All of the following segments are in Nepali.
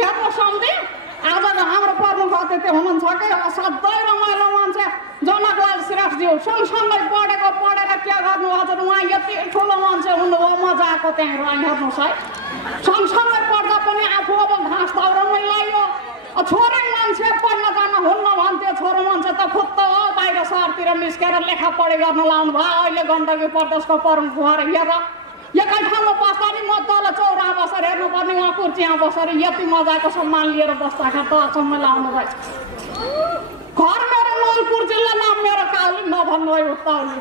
हेर्नु सम्झे आज हाम्रो प्रमुख अतिथि हुनुहुन्छ कि सधैँ रमाइलो मान्छे जनकलाल श्रेष्ठज्यू सँगसँगै पढेर के गर्नु हजुर उहाँ यति ठुलो मान्छे हुनुभयो मजा आएको त्यहाँ हेर्नुहोस् है सँगसँगै पढ्दा पनि आफू अब घाँस दाउरामै लाग्यो छोरै मान्छे पढ्न जान हुन्न भन्थ्यो छोरो मान्छे त खुत्त हो बाहिर सहरतिर निस्केर लेखा पढी गर्न लाउनु भयो अहिले गण्डकी प्रदेशको प्रमुख भएर हेर एकै ठाउँमा बस्दा नि म तल चौराहा बसेर हेर्नुपर्ने उहाँ कुर्चीमा बसेर यति मजाको सम्मान लिएर बस्दाखेरि त अचम्म लाउनु भएछ घर मेरो नलपुर जिल्ला नाम मेरो काउली नभन्नु है उत्ताउली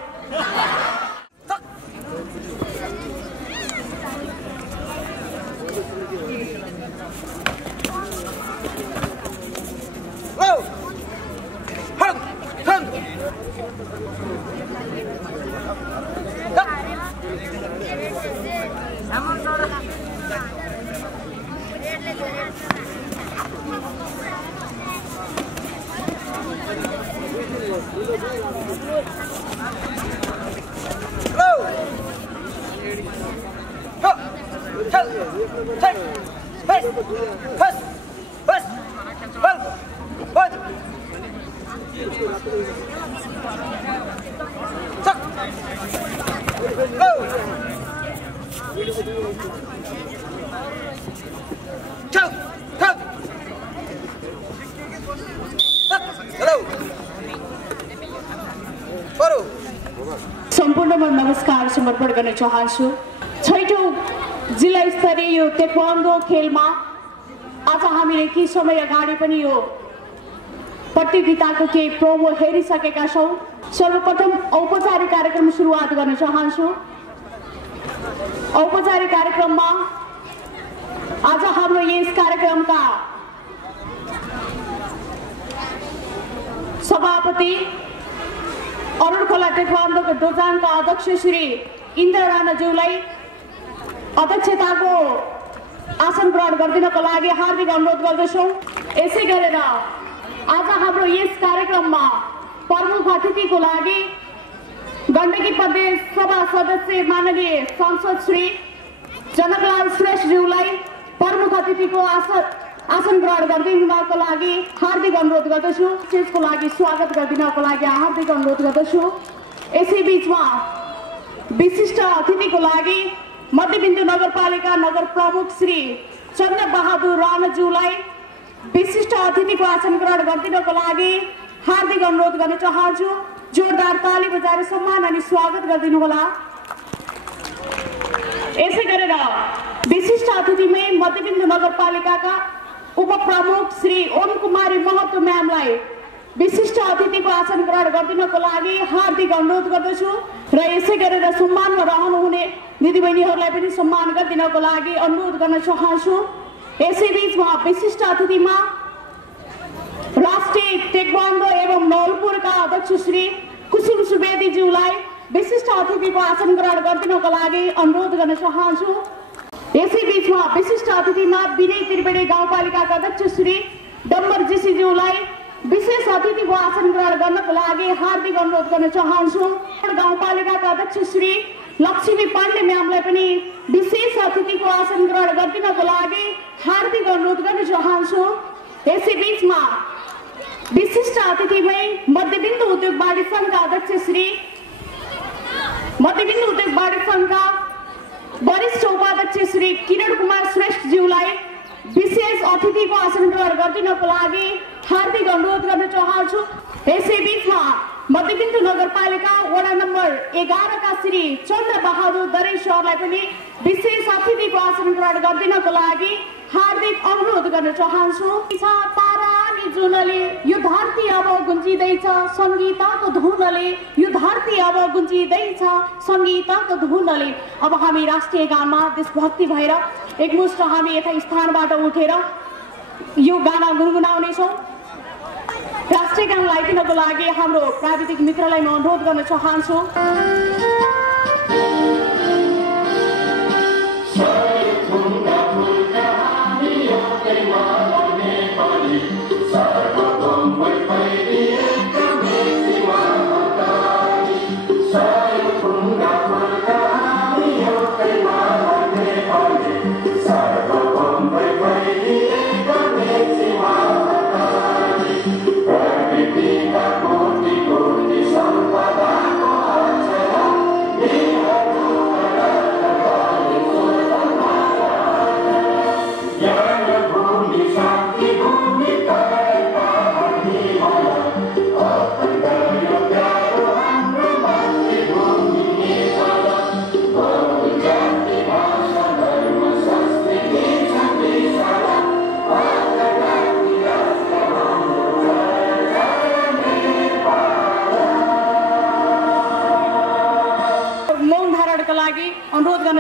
सम्पूर्णमा नमस्कार समर्पण गर्न चाहन्छु। छैटौं जिल्ला स्तरीय यो ताइक्वान्डो खेलमा आज हामीले केही समय अगाडि पनि यो प्रतियोगिताको केही प्रोमो हेरिसकेका छौं। सर्वप्रथम औपचारिक कार्यक्रम सुरुवात गर्न चाहन्छु। औपचारिक कार्यक्रममा आज हाम्रो यस कार्यक्रमका सभापति अरुण खोला ताइक्वान्डोको दोजाङका अध्यक्ष श्री इन्द्र राणाज्यूलाई अध्यक्षताको आसन ग्रहण गरिदिनको लागि हार्दिक अनुरोध गर्दछौँ। यसै गरेर आज हाम्रो यस कार्यक्रममा प्रमुख अतिथिको लागि गण्डकी प्रदेश सभा सदस्य माननीय सांसद श्री जनकलाल श्रेष्ठज्यूलाई प्रमुख अतिथिको आसन ग्रहण गरिदिनको लागि हार्दिक अनुरोध गर्दछु। त्यसको लागि स्वागत गरिदिनको लागि हार्दिक अनुरोध गर्दछु। यसै बीचमा विशिष्ट अतिथिको लागि मध्यबिन्दु नगरपालिका नगर प्रमुख श्री चन्द्र बहादुर राणाज्यूलाई विशिष्ट अतिथिको आसन ग्रहण गरिदिनको लागि हार्दिक अनुरोध गर्न चाहन्छु। जोरदार ताली बजाएर सम्मान अनि स्वागत गरिदिनु होला। यसै गरेर विशिष्ट अतिथिमै मध्यबिन्दु नगरपालिकाका उपप्रमुख श्री ओम कुमारी महतो म्यामलाई विशिष्ट अतिथिको आसन ग्रहण गरिदिनको लागि हार्दिक अनुरोध गर्दछु र यसै गरेर सम्मानमा रहनुहुने दिदीबहिनीहरूलाई पनि सम्मान गरिदिनको लागि अनुरोध गर्न चाहन्छु। यसै बीचमा विशिष्ट अतिथिमा राष्ट्रिय ताइक्वान्डो एवं नवलपुरका अध्यक्ष श्री कुसुम सुवेदीज्यूलाई विशिष्ट अतिथिको आसन ग्रहण गरिदिनको लागि अनुरोध गर्न चाहन्छु। यसै बीचमा विशिष्ट अतिथिमा विनय त्रिवेणी गाउँपालिकाका अध्यक्ष श्री डम्बर जीसीज्यूलाई विशेष अतिथिको आसन ग्रहण गर्नको लागि हार्दिक अनुरोध गर्न चाहन्छु। गाउँपालिकाका अध्यक्ष श्री लक्ष्मी पाण्डे म्यामलाई पनि विशेष अतिथिको आसन ग्रहण गरिदिनको लागि हार्दिक अनुरोध गर्न चाहन्छु। यसै बीचमा विशिष्ट अतिथिमै मध्यबिन्दु उद्योग वाणिज्य संघका अध्यक्ष श्री मध्यबिन्दु उद्योग वाणिज्य संघका वरिष्ठ उपाध्यक्ष श्री किरण कुमार श्रेष्ठज्यूलाई विशेष अतिथिको आसन ग्रहण गरिदिनको लागि हार्दिक अनुरोध गर्न चाहन्छु। यसै बीचमा मध्यबिन्दु नगरपालिका वडा नम्बर 11 का श्री चन्द्र बहादुर दरे सरलाई पनि विशेष अतिथिको आसन ग्रहण गरिदिनको लागि हार्दिक अनुरोध गर्न चाहन्छु। तारा अनि जुनले यो धरती अब गुन्जिँदैछ संगीतको धुनले, यो धरती अब गुन्जिँदैछ संगीतको धुनले। अब हामी राष्ट्रिय गानमा देशभक्ति भएर एकमुष्ट हामी यता स्थानबाट उठेर यो गाना गुनगुनाउनेछौँ। राष्ट्रिय गान लगाइदिनको लागि हाम्रो प्राविधिक मित्रलाई म अनुरोध गर्न चाहन्छु।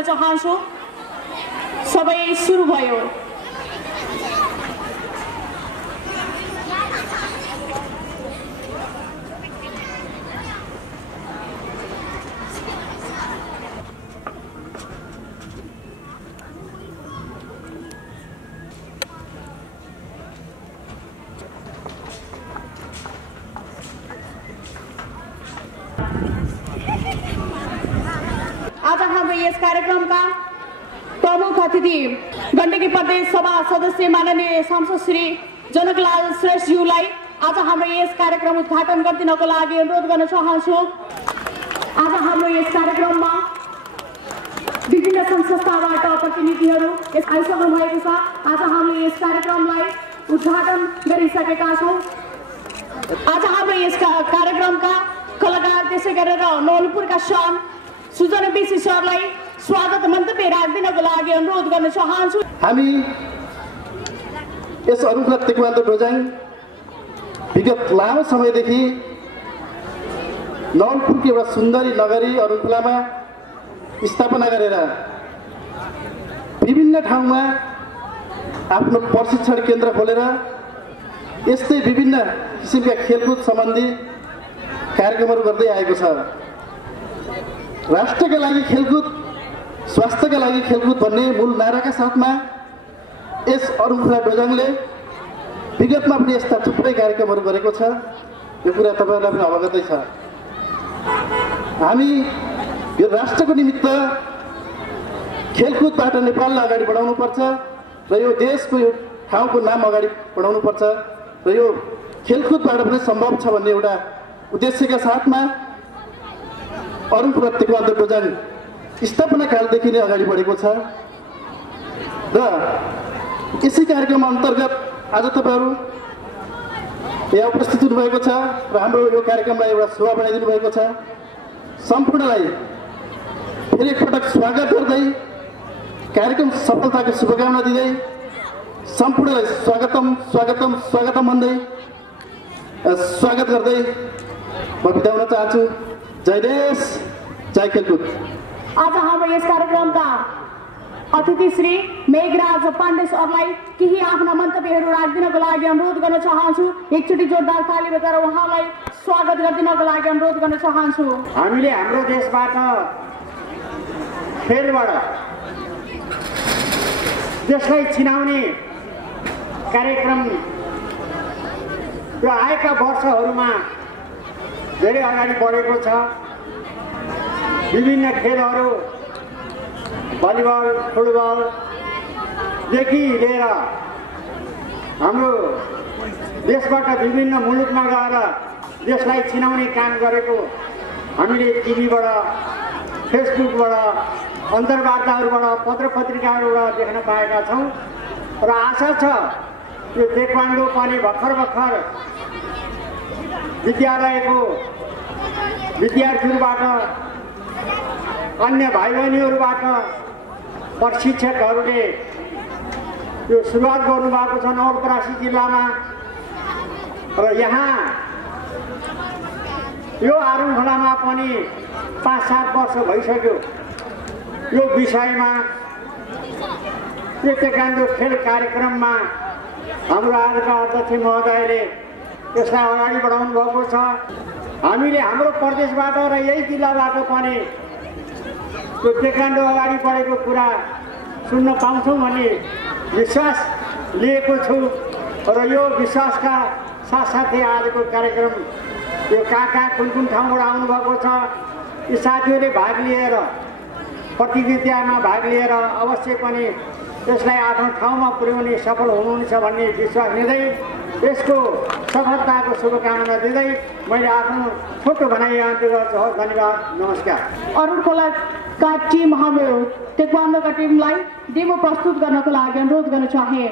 गर्न चाहन्छु। सबै सुरु भयो। आज हाम्रो यस कार्यक्रमका प्रमुख अतिथि गण्डकी प्रदेश सभा सदस्य माननीय सांसद श्री जनकलाल श्रेष्ठज्यूलाई आज हाम्रो यस कार्यक्रम उद्घाटन गरिदिनको लागि अनुरोध गर्न चाहन्छु। आज हाम्रो यस कार्यक्रममा विभिन्न संस्थाबाट प्रतिनिधिहरू यस आइसक्नु भएको छ। आज हामीले यस कार्यक्रमलाई उद्घाटन गरिसकेका छौँ। आज हाम्रो यस कार्यक्रमका कलाकार त्यसै गरेर नवलपुरका सन सुजन बिसी सरलाई स्वागत मन्तव्य राखिदिनको लागि अनुरोध गर्न चाहन्छु। हामी यस अरुणखोला तेक्वान्दो डोजाङ विगत लामो समयदेखि नवलपुरकी एउटा सुन्दरी नगरी अरुणखोलामा स्थापना गरेर विभिन्न ठाउँमा आफ्नो प्रशिक्षण केन्द्र खोलेर यस्तै विभिन्न किसिमका खेलकुद सम्बन्धी कार्यक्रमहरू गर्दै आएको छ। राष्ट्रका लागि खेलकुद, स्वास्थ्यका लागि खेलकुद भन्ने मूल नाराका साथमा यस अरुणखोला डोजाङले विगतमा पनि यस्ता थुप्रै कार्यक्रमहरू गरेको छ। यो कुरा तपाईँहरूलाई पनि अवगतै छ। हामी यो राष्ट्रको निमित्त खेलकुदबाट नेपाललाई अगाडि बढाउनुपर्छ र यो देशको यो ठाउँको नाम अगाडि बढाउनुपर्छ र यो खेलकुदबाट पनि सम्भव छ भन्ने एउटा उद्देश्यका साथमा अरुणखोला तेक्वान्दो डोजाङ स्थापना कालदेखि नै अगाडि बढेको छ र यसै कार्यक्रम अन्तर्गत आज तपाईँहरू यहाँ उपस्थित हुनुभएको छ र हाम्रो यो कार्यक्रमलाई एउटा शोभा बनाइदिनु भएको छ। सम्पूर्णलाई फेरि एकपटक स्वागत गर्दै कार्यक्रम सफलताको शुभकामना दिँदै सम्पूर्णलाई स्वागतम स्वागतम स्वागतम भन्दै स्वागत गर्दै म बिदा हुन चाहन्छु। जय देश, जय खेलकुद। आज हाम्रो यस कार्यक्रमका अतिथि श्री मेघराज पाण्डे सरलाई केही आफ्ना मन्तव्यहरू राखिदिनको लागि अनुरोध गर्न चाहन्छु। एकचोटि जोरदार ताली बजाएर उहाँलाई स्वागत गरिदिनको लागि अनुरोध गर्न चाहन्छु। हामीले हाम्रो देशबाट खेलबाट देशलाई चिनाउने कार्यक्रम र आएका वर्षहरूमा धेरै अगाडि बढेको छ। विभिन्न खेलहरू भलिबल, फुटबलदेखि लिएर हाम्रो देशबाट विभिन्न मुलुकमा गएर देशलाई चिनाउने काम गरेको हामीले टिभीबाट, फेसबुकबाट, अन्तर्वार्ताहरूबाट, पत्र पत्रिकाहरूबाट देख्न पाएका छौँ र आशा छ यो तेक्वान्डो पनि भर्खर विद्यालयको विद्यार्थीहरूबाट, अन्य भाइ बहिनीहरूबाट प्रशिक्षकहरूले यो सुरुवात गर्नुभएको छ नवलपरासी जिल्लामा र यहाँ यो अरुणखोलामा पनि 5-7 वर्ष भइसक्यो यो विषयमा यो तेक्वान्दो खेल कार्यक्रममा हाम्रो आजका अध्यक्ष महोदयले यसलाई अगाडि बढाउनु भएको छ। हामीले हाम्रो प्रदेशबाट र यही जिल्लाबाट पनि त्यो तेक्वान्दो अगाडि बढेको कुरा सुन्न पाउँछौँ भन्ने विश्वास लिएको छु र यो विश्वासका साथसाथै आजको कार्यक्रम यो कहाँ कुन ठाउँबाट आउनुभएको छ यी साथीहरूले भाग लिएर प्रतियोगितामा भाग लिएर अवश्य पनि यसलाई आफ्नो ठाउँमा पुर्याउने सफल हुनुहुन्छ भन्ने विश्वास लिँदै यसको सफलताको शुभकामना दिँदै मैले आफ्नो छोटो भनाइ अन्त्य गर्छु। धन्यवाद, नमस्कार। अरुणखोलाका टिम हाम्रो तेक्वान्दोका टिमलाई डेमो प्रस्तुत गर्नको लागि अनुरोध गर्न चाहे।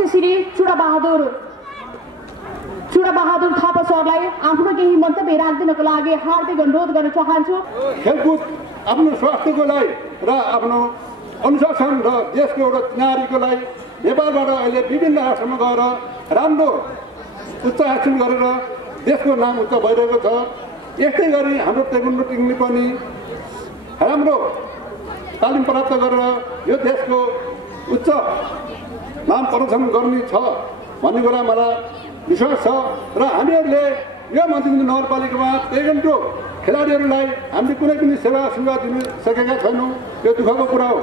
अध्यक्ष श्री चुडाबहादुर थापा सरलाई आफ्नो केही मन्तव्य राख्दिनको लागि हार्दिक अनुरोध गर्न चाहन्छु। खेलकुद आफ्नो स्वास्थ्यको लागि र आफ्नो अनुशासन र देशको एउटा नागरिकको लागि नेपालबाट अहिले विभिन्न राष्ट्रमा गएर राम्रो उच्च हासिल गरेर देशको नाम उच्च भइरहेको छ। यस्तै गरी हाम्रो ताइक्वान्डो टिमले पनि राम्रो तालिम प्राप्त गरेर यो देशको उच्च नाम प्रदर्शन गर्ने छ भन्ने कुरा मलाई विश्वास छ र हामीहरूले यो मन्त्रीबिन्दु नगरपालिकामा ताइक्वान्डो खेलाडीहरूलाई हामीले कुनै पनि सेवा सुविधा दिन सकेका छैनौँ। यो दुःखको कुरा हो।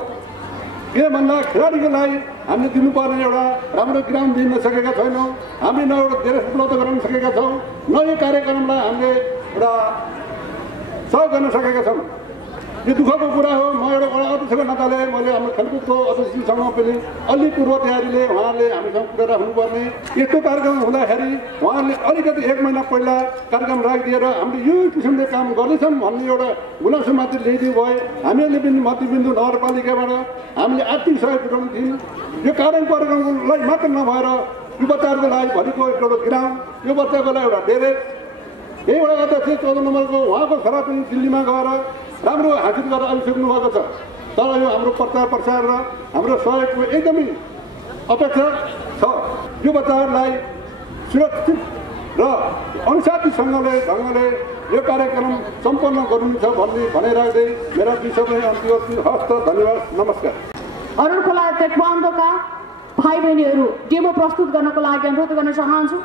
के भन्दा खेलाडीको लागि हामीले दिनुपर्ने एउटा राम्रो ग्राउन्ड दिन सकेका छैनौँ। हामीले न एउटा ड्रेस उपलब्ध गराउन सकेका छौँ, न यो कार्यक्रमलाई हामीले एउटा सहयोग गर्न सकेका छौँ। यो दुःखको कुरा हो। म एउटा अध्यक्षको नाताले मैले हाम्रो खेलकुदको अध्यक्षसँग पनि अलि पूर्व तयारीले उहाँहरूले हामीसँग कुरा राख्नुपर्ने। यस्तो कार्यक्रम हुँदाखेरि उहाँहरूले अलिकति 1 महिना पहिला कार्यक्रम राखिदिएर हामीले यो किसिमले काम गर्दैछौँ भन्ने एउटा गुनासो मात्र ल्याइदिनु भए हामीहरूले पनि मध्यबिन्दु नगरपालिकाबाट हामीले आर्थिक सहयोग पुर्याउनु थियौँ। यो कार्यक्रमलाई मात्र नभएर यो बच्चाहरूको लागि भरिको एउटा ग्राउन्ड, यो बच्चाको लागि एउटा डेरेज, यहीबाट अध्यक्ष 14 नम्बरको उहाँको छोरा पनि दिल्लीमा गएर राम्रो हासिल गरेर आइसक्नु भएको छ। तर यो हाम्रो प्रचार प्रसार र हाम्रो सहयोगको एकदमै अपेक्षा छ। यो बच्चाहरूलाई सुरक्षित र अनुशासितसँगले ढङ्गले यो कार्यक्रम सम्पन्न गर्नु छ भन्ने भनाइराख्दै मेरा विषयमै अन्त्य गर्छु। हस्त धन्यवाद, नमस्कार। अरुण खोला ताइक्वान्डोका भाइ बहिनीहरू डेमो प्रस्तुत गर्नको लागि अनुरोध गर्न चाहन्छु।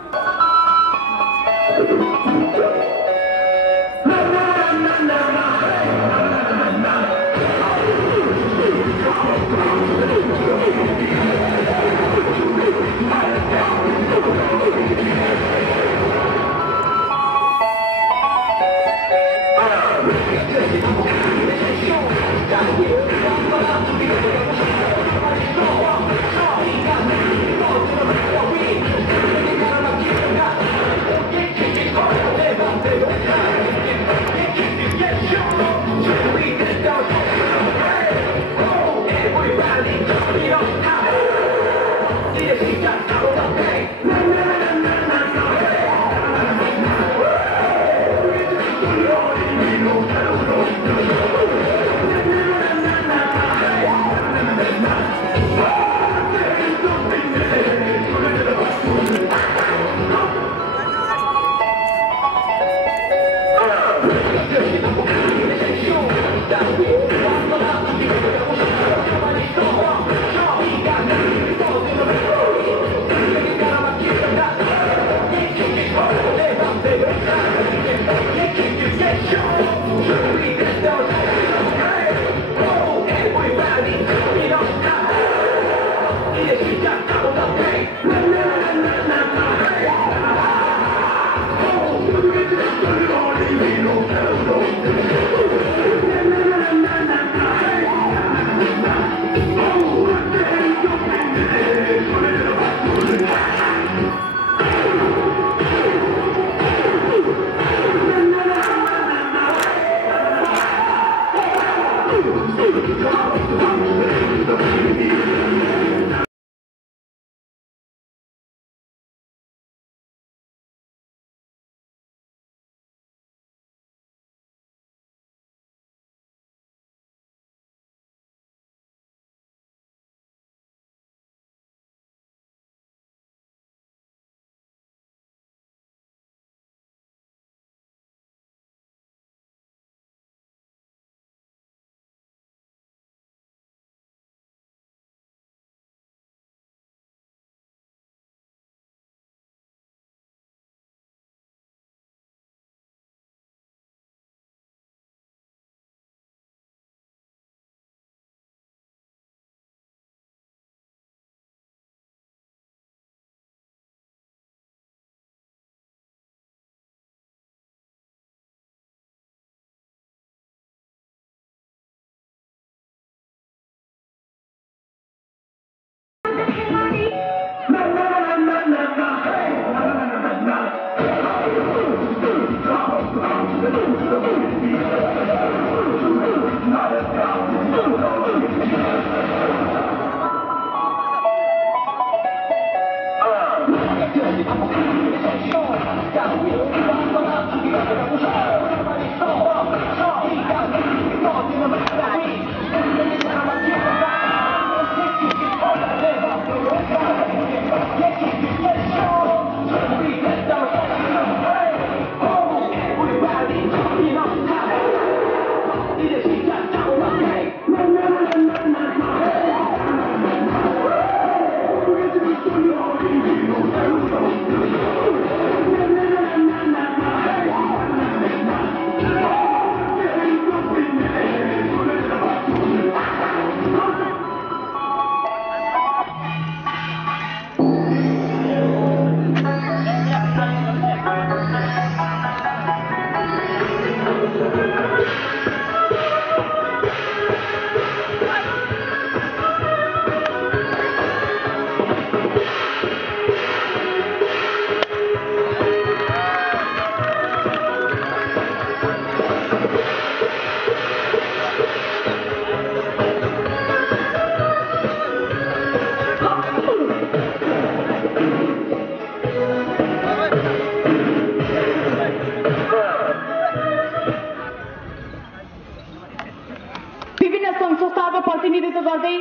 गर्दै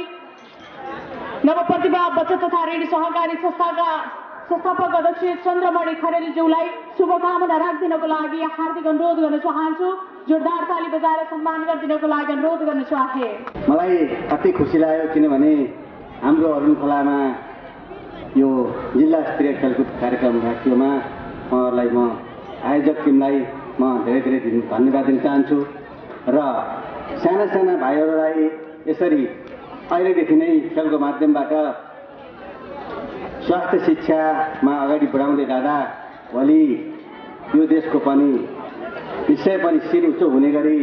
नवप्रतिभा बचत तथा ऋण सहकारी संस्थाका संस्थापक अध्यक्ष चन्द्रमणि खरेलज्यूलाई शुभकामना राखिदिनको लागि हार्दिक अनुरोध गर्न चाहन्छु। जोरदार ताली बजाएर सम्मान गरिदिनको लागि अनुरोध गर्न चाहे। मलाई अति खुसी लाग्यो किनभने हाम्रो अरुण खोलामा यो जिल्ला स्तरीय खेलकुद कार्यक्रम राखियोमा उहाँहरूलाई म आयोजक टिमलाई म धेरै धन्यवाद दिन चाहन्छु र साना साना भाइहरूलाई यसरी अहिलेदेखि नै खेलको माध्यमबाट स्वास्थ्य शिक्षामा अगाडि बढाउँदै जाँदा भोलि यो देशको पनि विषय पनि शिर उच्च हुने गरी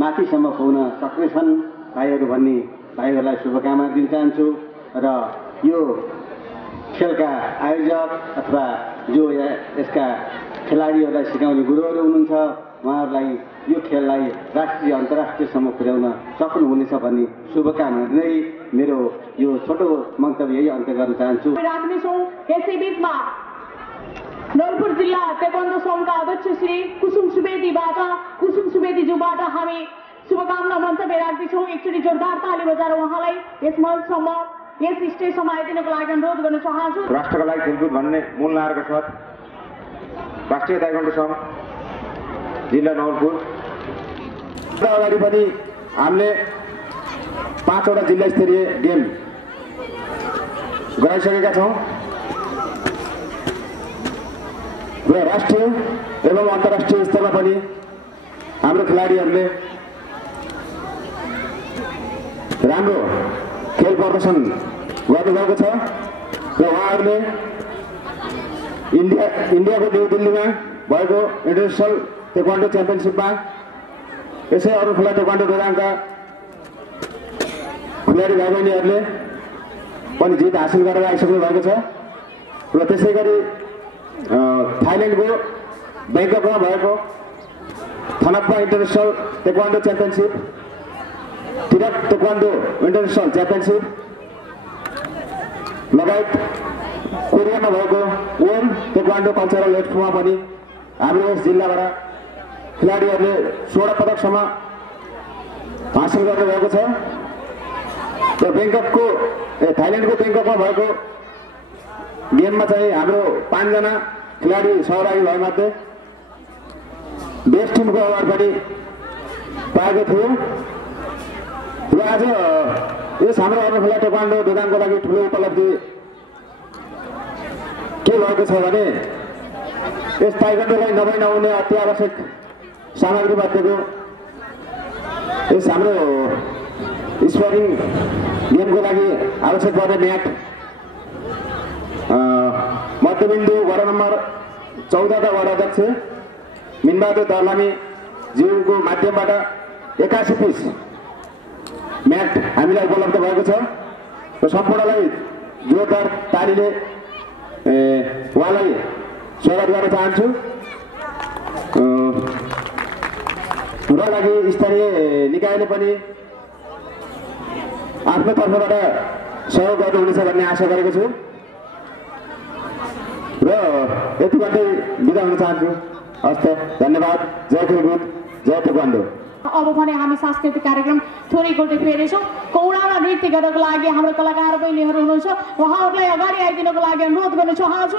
माथिसम्म पुग्न सक्नेछन् भाइहरू भन्ने भाइहरूलाई शुभकामना दिन चाहन्छु र यो खेलका आयोजक अथवा जो यसका खेलाडीहरूलाई सिकाउने गुरुहरू हुनुहुन्छ उहाँहरूलाई यो खेललाई राष्ट्रिय अन्तर्राष्ट्रियसम्म पुर्याउन सक्नुहुनेछ भन्ने शुभकामना दिँदै मेरो यो छोटो मन्तव्य यही अन्त्य गर्न चाहन्छु। राख्नेछौँ। यसै बिचमा नलपुर जिल्ला ताइक्वान्डो सङ्घका अध्यक्ष श्री कुसुम सुवेदीज्यूबाट हामी शुभकामना मन्तव्य राख्दैछौँ। एकचोटि जोरदार ताली बजाएर उहाँलाई यस मञ्चसम्म यस स्टेजसम्म आइदिनको लागि अनुरोध गर्न चाहन्छु। राष्ट्रका लागि खेलकुद भन्ने मूल नाराका साथ राष्ट्रिय ताइक्वान्डो सङ्घ जिल्ला नवलपुर अगाडि पनि हामीले 5 वटा जिल्ला स्तरीय गेम गराइसकेका छौँ र राष्ट्रिय एवं अन्तर्राष्ट्रिय स्तरमा पनि हाम्रो खेलाडीहरूले राम्रो खेल प्रदर्शन गर्नुभएको छ र उहाँहरूले इन्डियाको न्यू दिल्लीमा भएको इन्टरनेसनल ताइक्वान्डो च्याम्पियनसिपमा यसै अरुण खोला ताइक्वान्डो दोदाङका खेलाडी भाइ बहिनीहरूले पनि जित हासिल गरेर आइसक्नु भएको छ र त्यसै गरी थाइल्यान्डको ब्याङ्ककमा भएको थनप्पा इन्टरनेसनल ताइक्वान्डो च्याम्पियनसिप, तिरक ताइक्वान्डो इन्टरनेसनल च्याम्पियनसिप लगायत कोरियामा भएको वर्ल्ड ताइक्वान्डो कल्चरल एक्सपोमा पनि हाम्रो यस जिल्लाबाट खेलाडीहरूले 16 पदकसम्म हासिल गर्नुभएको छ र थाइल्यान्डको ब्याङ्ककमा भएको गेममा चाहिँ हाम्रो 5 जना खेलाडी सहभागी भएमध्ये बेस्ट टिमको अवार्ड पनि पाएको थियो र आज यस हाम्रो अरुण खोला ताइक्वान्डो दोदाङको लागि ठुलो उपलब्धि के भएको छ भने यस ताइक्वान्डोलाई नहुने अति आवश्यक सामग्री मध्येको यस हाम्रो स्पोर्टिङ गेमको लागि आवश्यक पर्ने म्याट मध्यबिन्दु वडा नम्बर 14 का वडा अध्यक्ष मिनबहादुर दर्लामी ज्यूको माध्यमबाट 81 पिस म्याट हामीलाई उपलब्ध भएको छ र सम्पूर्णलाई जोरदार तालीले उहाँलाई स्वागत गर्न चाहन्छु। र लागि स्थानीय निकायले पनि आफ्नो तर्फबाट सहयोग गर्नुहुनेछ भन्ने आशा गरेको छु र यति भन्दै बिदा हुन चाहन्छु। हस्त धन्यवाद। जय खेलकुद, जय ताइक्वान्डो। अब भने हामी सांस्कृतिक कार्यक्रम थोरै गोटे फेरेछौँ। कौडामा नृत्य गर्नको लागि हाम्रो कलाकार बहिनीहरू हुनुहुन्छ, उहाँहरूलाई अगाडि आइदिनको लागि अनुरोध गर्न चाहन्छु।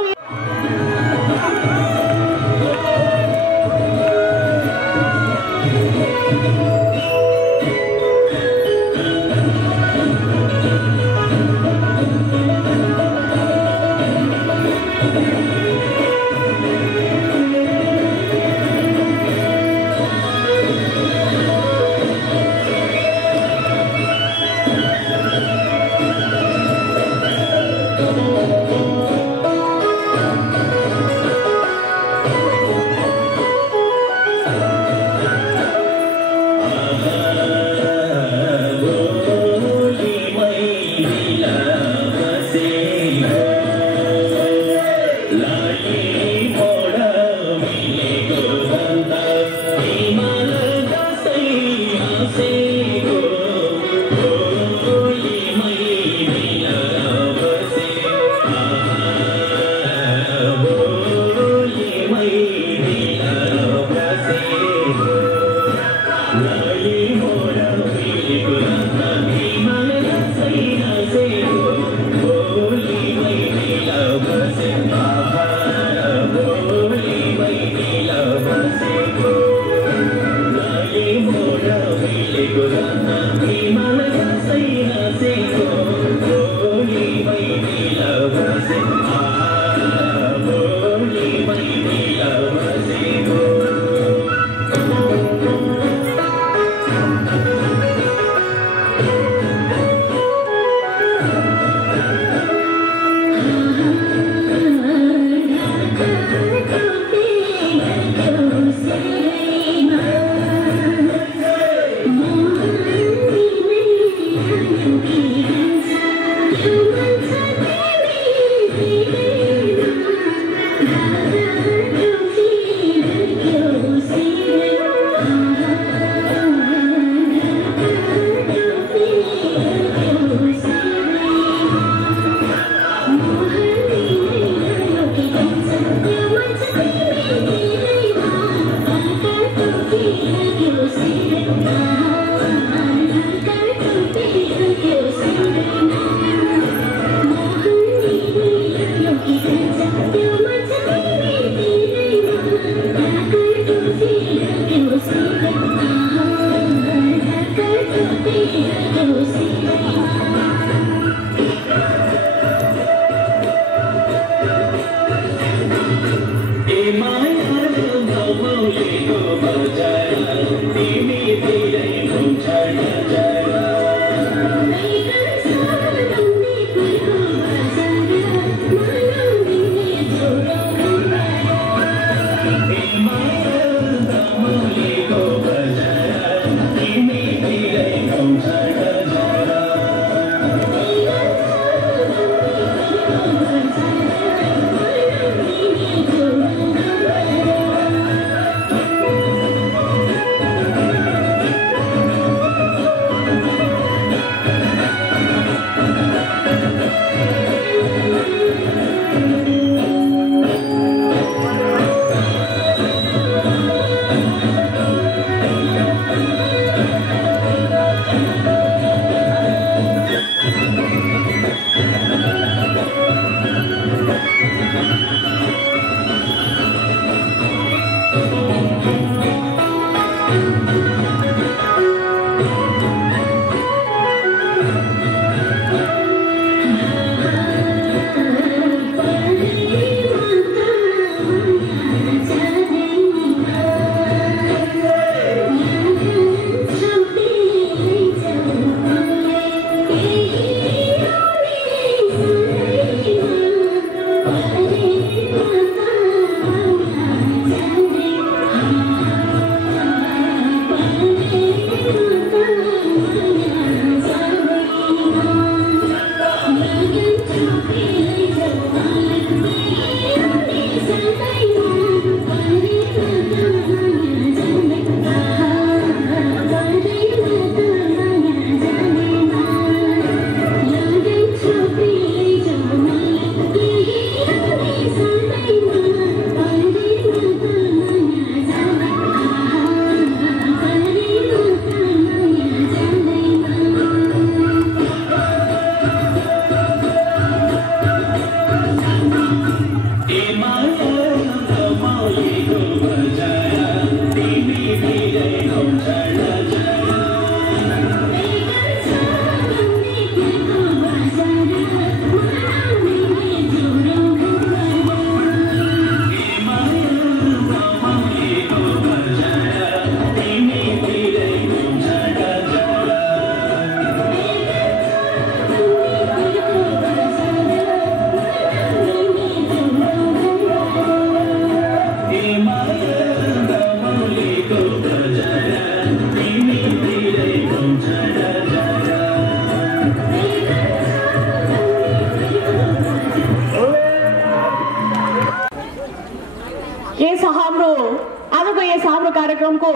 कार्यक्रमको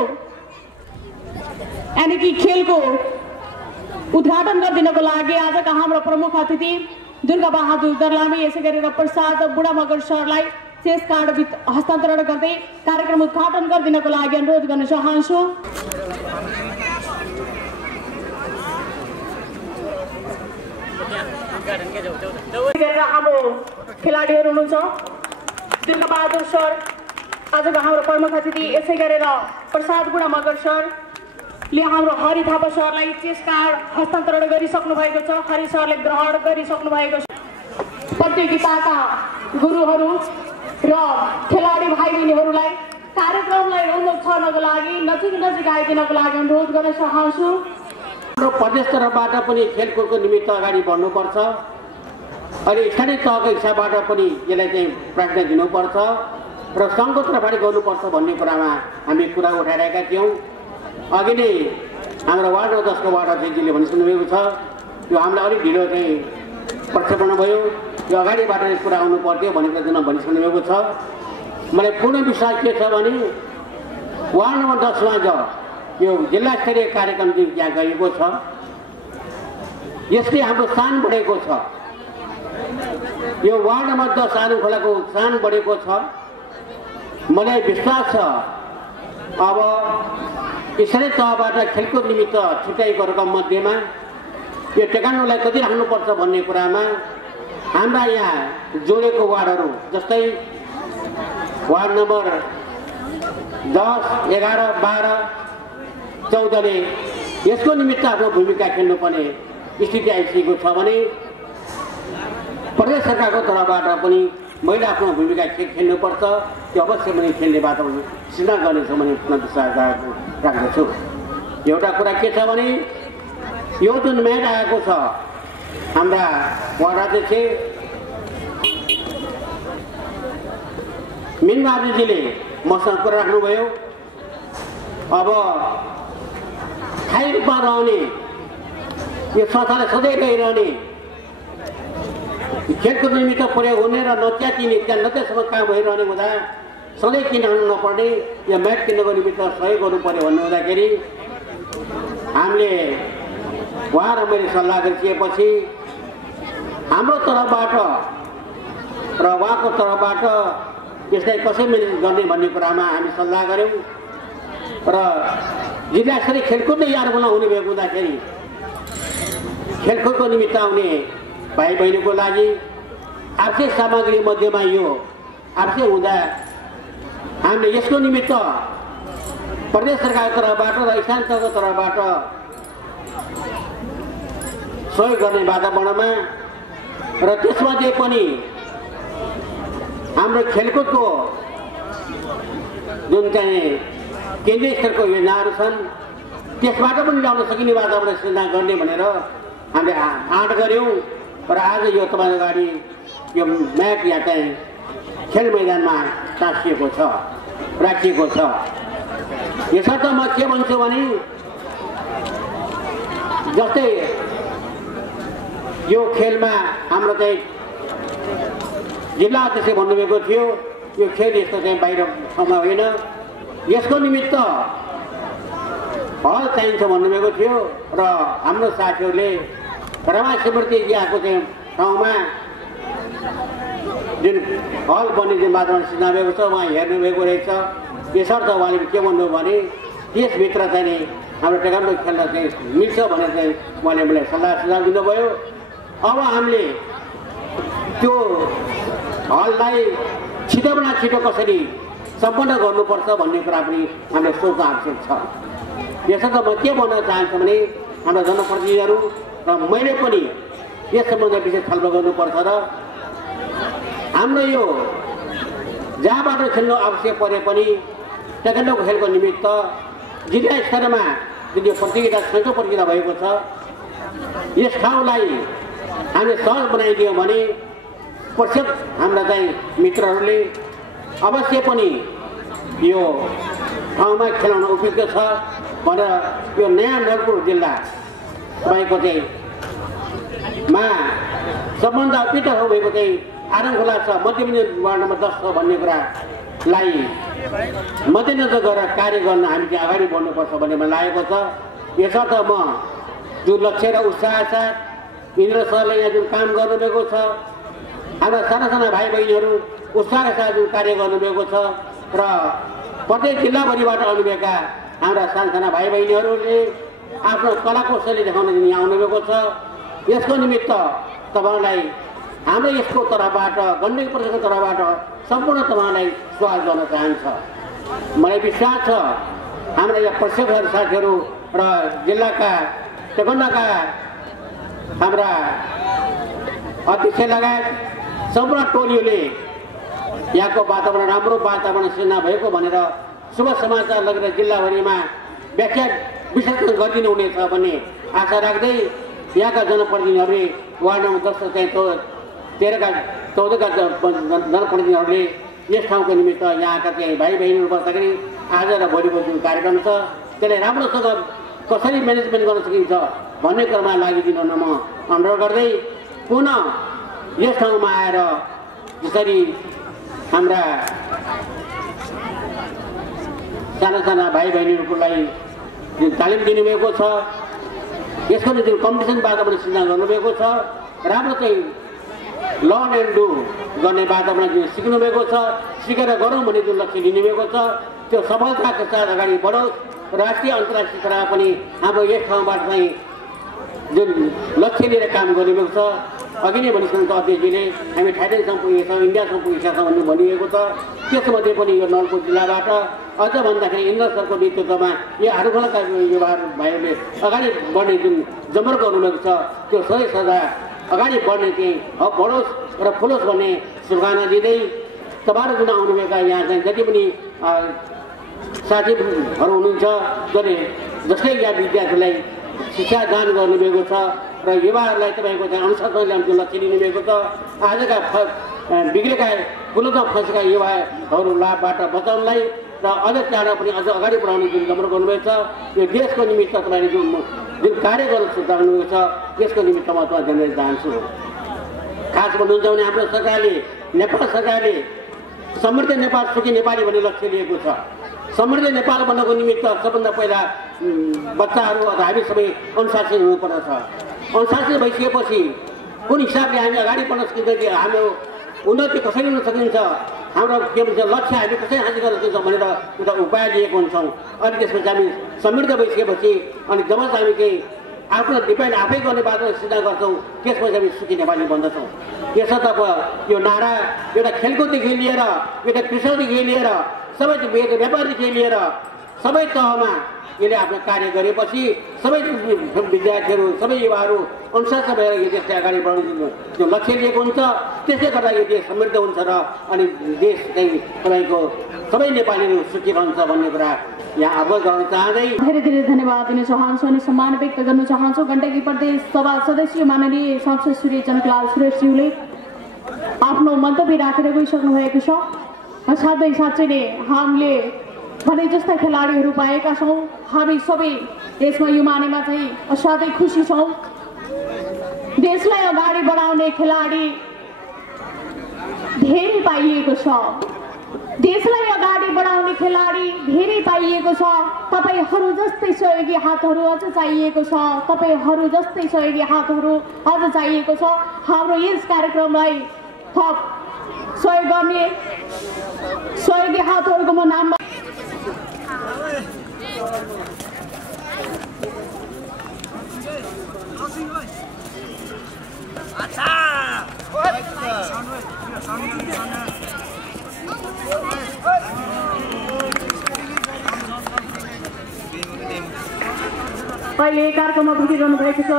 यानी कि खेलको उद्घाटन गरिदिनको लागि आजका हाम्रो प्रमुख अतिथि दुर्गा बहादुर दर्लामी यसै गरेर प्रसाद बुढा मगर सरलाई चेस कार्ड हस्तान्तरण गर्दै कार्यक्रम उद्घाटन गरिदिनको लागि अनुरोध गर्न चाहन्छु। हाम्रो खेलाडीहरू हुनुहुन्छ दुर्गा बहादुर सर, आजको हाम्रो प्रमुख अतिथि यसै गरेर प्रसाद बुढा मगर सर, ले हाम्रो हरि थापा सरलाई चेस कार्ड हस्तान्तरण गरिसक्नु भएको छ। हरि सरले ग्रहण गरिसक्नु भएको छ। प्रतियोगिताका गुरुहरू र खेलाडी भाइ बहिनीहरूलाई कार्यक्रमलाई रमाइलो छर्नको लागि नजिक आइदिनको लागि अनुरोध गर्न चाहन्छु। हाम्रो प्रदेश तर्फबाट पनि खेलकुदको निमित्त अगाडि बढ्नुपर्छ। अहिले स्थानीय तहको हिसाबबाट पनि यसलाई चाहिँ प्राथमिकता दिनुपर्छ र सङ्घको तर्फबाट गर्नुपर्छ भन्ने कुरामा हामी कुरा उठाइरहेका थियौँ। अघि नै हाम्रो वार्ड 10को वार्ड अध्यक्षजीले भनिसक्नुभएको छ, यो हामीलाई अलिक ढिलो चाहिँ प्रक्षेपण भयो, यो अगाडिबाट कुरा आउनु पर्थ्यो भनेको जुन भनिसक्नुभएको छ। मलाई पूर्ण विश्वास के छ भने वार्ड नम्बर 10मा यो जिल्ला स्तरीय कार्यक्रम जुन त्यहाँ गरिएको छ यसले हाम्रो सान बढेको छ। यो वार्ड नम्बर 10 आरुङ खोलाको सान बढेको छ। मलाई विश्वास छ अब स्थानीय तहबाट खेलकुद निमित्त छुट्याइएको रकम मध्येमा यो टेकाउनलाई कति राख्नुपर्छ भन्ने कुरामा हाम्रा यहाँ जोडेको वार्डहरू जस्तै वार्ड नम्बर 10, 11, 12, 14ले यसको निमित्त आफ्नो भूमिका खेल्नुपर्ने स्थिति आइसकेको छ भने प्रदेश सरकारको तर्फबाट पनि मैले आफ्नो भूमिका खेल्नुपर्छ। त्यो अवश्य पनि खेल्ने वातावरण सिर्जना गर्नेछ भने पूर्ण विश्वास राख्दछु। एउटा कुरा के छ भने यो जुन म्याच आएको छ हाम्रा वार्ड अध्यक्ष मिनबहादुरजीले मसँग कुरा राख्नुभयो। अब स्थायी रूपमा रहने यो संस्थाले सधैँ गइरहने खेलकुद निमित्त प्रयोग हुने र नच्यातिने त्यहाँ नत्यसम्म काम भइरहने हुँदा सधैँ किन्न नपर्ने यो म्याच किन्नको निमित्त सहयोग गर्नु पर्यो भन्ने हुँदाखेरि हामीले उहाँ र मैले सल्लाह गरिसकेपछि हाम्रो तर्फबाट र उहाँको तर्फबाट यसलाई कसरी म्यानेज गर्ने भन्ने कुरामा हामी सल्लाह गऱ्यौँ र जिल्ला स्तरीय खेलकुद नै याद बनाउने भएको हुँदाखेरि खेलकुदको निमित्त आउने भाइ बहिनीको लागि आवश्यक सामग्री मध्येमा यो आवश्यक हुँदा हामीले यसको निमित्त प्रदेश सरकारको तर्फबाट र स्थानीय तहको तर्फबाट सहयोग गर्ने वातावरणमा र त्यसमध्ये पनि हाम्रो खेलकुदको जुन चाहिँ केन्द्रीय स्तरको योजनाहरू छन् त्यसबाट पनि ल्याउन सकिने वातावरण सृजना गर्ने भनेर हामीले आँट गऱ्यौँ र आज यो तपाईँको अगाडि यो म्याच यहाँ चाहिँ खेल मैदानमा टाँसिएको छ, राखिएको छ। यसर्थ म के भन्छु भने जस्तै यो खेलमा हाम्रो चाहिँ जिल्ला अध्यक्ष भन्नुभएको थियो यो खेल यस्तो चाहिँ बाहिर ठाउँमा होइन, यसको निमित्त हल चाहिन्छ भन्नुभएको थियो र हाम्रो साथीहरूले रमा स्मृति यहाँको चाहिँ ठाउँमा जुन हल बन्ने जुन वातावरण सिर्जना भएको छ उहाँ हेर्नुभएको रहेछ। यसर्थ उहाँले के भन्नुभयो भने त्यसभित्र चाहिँ नि हाम्रो टेकाउन खेल्न चाहिँ मिल्छ भनेर चाहिँ उहाँले मलाई सल्लाह सुझाव दिनुभयो। अब हामीले त्यो हललाई छिटोभन्दा छिटो कसरी सम्पन्न गर्नुपर्छ भन्ने कुरा पनि हामीले सोच्न आवश्यक छ। यसर्थ म के भन्न चाहन्छु भने हाम्रा जनप्रतिनिधिहरू र मैले पनि यस सम्बन्धमा विशेष छलफल गर्नुपर्छ र हाम्रो यो जहाँबाट खेल्नु आवश्यक परे पनि टेकान्डोको खेलको निमित्त जिल्ला स्तरमा जुन यो प्रतियोगिता छैटौँ प्रतियोगिता भएको छ यस ठाउँलाई हामीले सहज बनाइदियौँ भने प्रत्येक हाम्रा चाहिँ मित्रहरूले अवश्य पनि यो ठाउँमा खेलाउन उपयुक्त छ भनेर यो नयाँ नलपुर जिल्ला तपाईँको चाहिँ मा सबभन्दा पिटर भएको चाहिँ आरुङ खोला छ, मध्यबिन्दु वार्ड नम्बर 10 छ भन्ने कुरालाई मध्यनजर गरेर कार्य गर्न हामी चाहिँ अगाडि बढ्नुपर्छ भन्ने मलाई लागेको छ। यसर्थ म जुन लक्ष्य र उत्साह साथ इन्द्र सरले यहाँ जुन काम गर्नुभएको छ, हाम्रा साना साना भाइ बहिनीहरू उत्साहका साथ जुन कार्य गर्नुभएको छ र प्रत्येक जिल्लाभरिबाट आउनुभएका हाम्रा साना साना भाइ बहिनीहरूले आफ्नो कला कौशली देखाउन यहाँ आउनुभएको छ। यसको निमित्त तपाईँलाई हाम्रो यसको तर्फबाट गण्डकी प्रदेशको तर्फबाट सम्पूर्ण तपाईँलाई स्वागत गर्न चाहन्छ। मलाई विश्वास छ हाम्रा यहाँ प्रशिक्षक साथीहरू र जिल्लाका टेकोन्डाका हाम्रा अध्यक्ष लगायत सम्पूर्ण टोलीले यहाँको वातावरण राम्रो वातावरण सृजना भएको भनेर शुभ समाचार लगेर जिल्लाभरिमा व्याख्या विश्लेषण गरिदिनु हुनेछ भन्ने आशा राख्दै यहाँका जनप्रतिनिधिहरूले वार्ड नम्बर 10 चाहिँ 13का 14का जनप्रतिनिधिहरूले यस ठाउँको निमित्त यहाँका चाहिँ भाइ बहिनीहरू बस्दाखेरि आज र भोलिको जुन कार्यक्रम छ त्यसलाई राम्रोसँग कसरी म्यानेजमेन्ट गर्न सकिन्छ भन्ने क्रममा लागिदिनु म अनुरोध गर्दै पुनः यस ठाउँमा आएर जसरी हाम्रा साना साना भाइ बहिनीहरूको लागि जुन तालिम दिनुभएको छ यसको जुन कम्पिटिसन वातावरण सृजना गर्नुभएको छ राम्रो चाहिँ लर्न एन्ड डु गर्ने वातावरण जुन सिक्नुभएको छ सिकेर गरौँ भन्ने जुन लक्ष्य लिनुभएको छ त्यो सफलताको साथ अगाडि बढोस् राष्ट्रिय अन्तर्राष्ट्रिय स्तरमा पनि हाम्रो यस ठाउँबाट चाहिँ जुन लक्ष्य लिएर काम गरिरहेको छ अघि नै भनिसकेको अध्यक्षजीले हामी थाइल्यान्डसम्म पुगेका छौँ इन्डियासम्म पुगेका छौँ भन्ने भनिएको छ त्यसमध्ये पनि यो नलकोट जिल्लाबाट अझ भन्दाखेरि इन्द्र सरको नेतृत्वमा यो हारुखोलाका युवाहरू भाइहरूले अगाडि बढ्ने जुन जमर गर्नुभएको छ त्यो सधैँ सदा अगाडि बढ्ने चाहिँ हब बढोस् र फुलोस् भन्ने शुभकामना दिँदै तपाईँहरू जुन आउनुभएका यहाँ चाहिँ जति पनि साथीहरू हुनुहुन्छ जसले यहाँ विद्यार्थीलाई शिक्षा दान गर्नुभएको छ र युवाहरूलाई तपाईँको चाहिँ अनुशासनले जुन लक्ष्य लिनुभएको छ आजका बिग्रेका कुलतमा फँसेका युवाहरू लाभबाट बचाउनलाई र अझ चाँडो पनि अझ अगाडि बढाउने जुन जमर गर्नुभएको छ यो देशको निमित्त तपाईँले जुन कार्य गर्न सक्नुभएको छ त्यसको निमित्त म तपाईँ धन्यवाद चाहन्छु। खास भन्नुहुन्छ भने हाम्रो सरकारले नेपाल सरकारले समृद्ध नेपाल सुखी नेपाली भन्ने लक्ष्य लिएको छ। समृद्ध नेपाल बन्नको निमित्त सबभन्दा पहिला बच्चाहरू अथवा हामी सबै अनुशासित हुनुपर्दछ। अनुशासित भइसकेपछि कुन हिसाबले हामी अगाडि बढ्न सकिन्छ कि हाम्रो उन्नति कसरी हुन सकिन्छ हाम्रो के भन्छ लक्ष्य हामी कसरी हासिल गर्न सकिन्छ भनेर एउटा उपाय लिएको हुन्छौँ। अनि त्यसपछि हामी समृद्ध भइसकेपछि अनि जब हामी केही आफ्नो डिपेन्ड आफै गर्ने बाटो सिधा गर्छौँ त्यसपछि हामी सुखी नेपाली बन्दछौँ। त्यसर्थ अब यो नारा एउटा खेलकुददेखि लिएर एउटा कृषकदेखि लिएर सबै व्यापारदेखि लिएर सबै तहमा यसले आफ्नो कार्य गरेपछि सबै विद्यार्थीहरू सबै युवाहरू अनुशासन भएर यो देशलाई अगाडि बढाउने जो लक्ष्य लिएको हुन्छ त्यसले गर्दा यो देश समृद्ध हुन्छ र अनि देश चाहिँ तपाईँको सबै नेपालीहरू सुखी रहन्छ भन्ने कुरा यहाँ अवगत गराउन चाहँदै धेरै धेरै धन्यवाद दिन चाहन्छु अनि सम्मान व्यक्त गर्न चाहन्छु। गण्डकी प्रदेश सभा सदस्य माननीय सांसद श्री जनकलाल सुरेशज्यूले आफ्नो मन्तव्य राखेर गइसक्नु भएको छ। साँच्चै नै हामीले भने जस्ता खेलाडीहरू पाएका छौँ। हामी सबै यसमा यो मानेमा चाहिँ असाध्यै खुसी छौँ। देशलाई अगाडि बढाउने खेलाडी धेरै पाइएको छ। देशलाई अगाडि बढाउने खेलाडी धेरै पाइएको छ। तपाईँहरू जस्तै सहयोगी हातहरू अझ चाहिएको छ। तपाईँहरू जस्तै सहयोगी हातहरू अझ चाहिएको छ। हाम्रो यस कार्यक्रमलाई थप सहयोग गर्ने सहयोगी हातहरूको म नाम अहिले कार्यक्रममा भेटिरहनु भएको छ।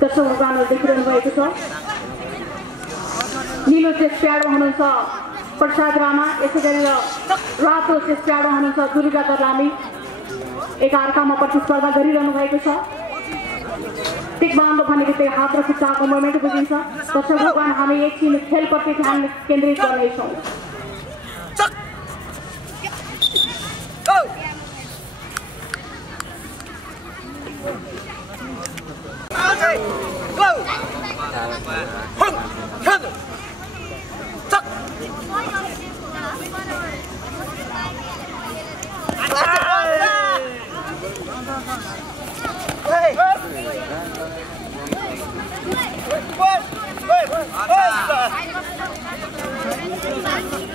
दर्शकहरू गानहरू देखिरहनु भएको छ। नीलो चेस प्याडो हुनुहुन्छ प्रसाद राणा, यसै गरेर रातो चेस प्याडो हुनुहुन्छ दुर्गा दर्लामी एकअर्कामा प्रतिस्पर्धा गरिरहनु भएको छ। टिकबान्धो भनेको त्यही हात र खुट्टाको मोमेन्ट बुझिन्छ। दर्शकहरू हामी एकछिन खेलप्रति ध्यान केन्द्रित गर्नेछौँ। Hey!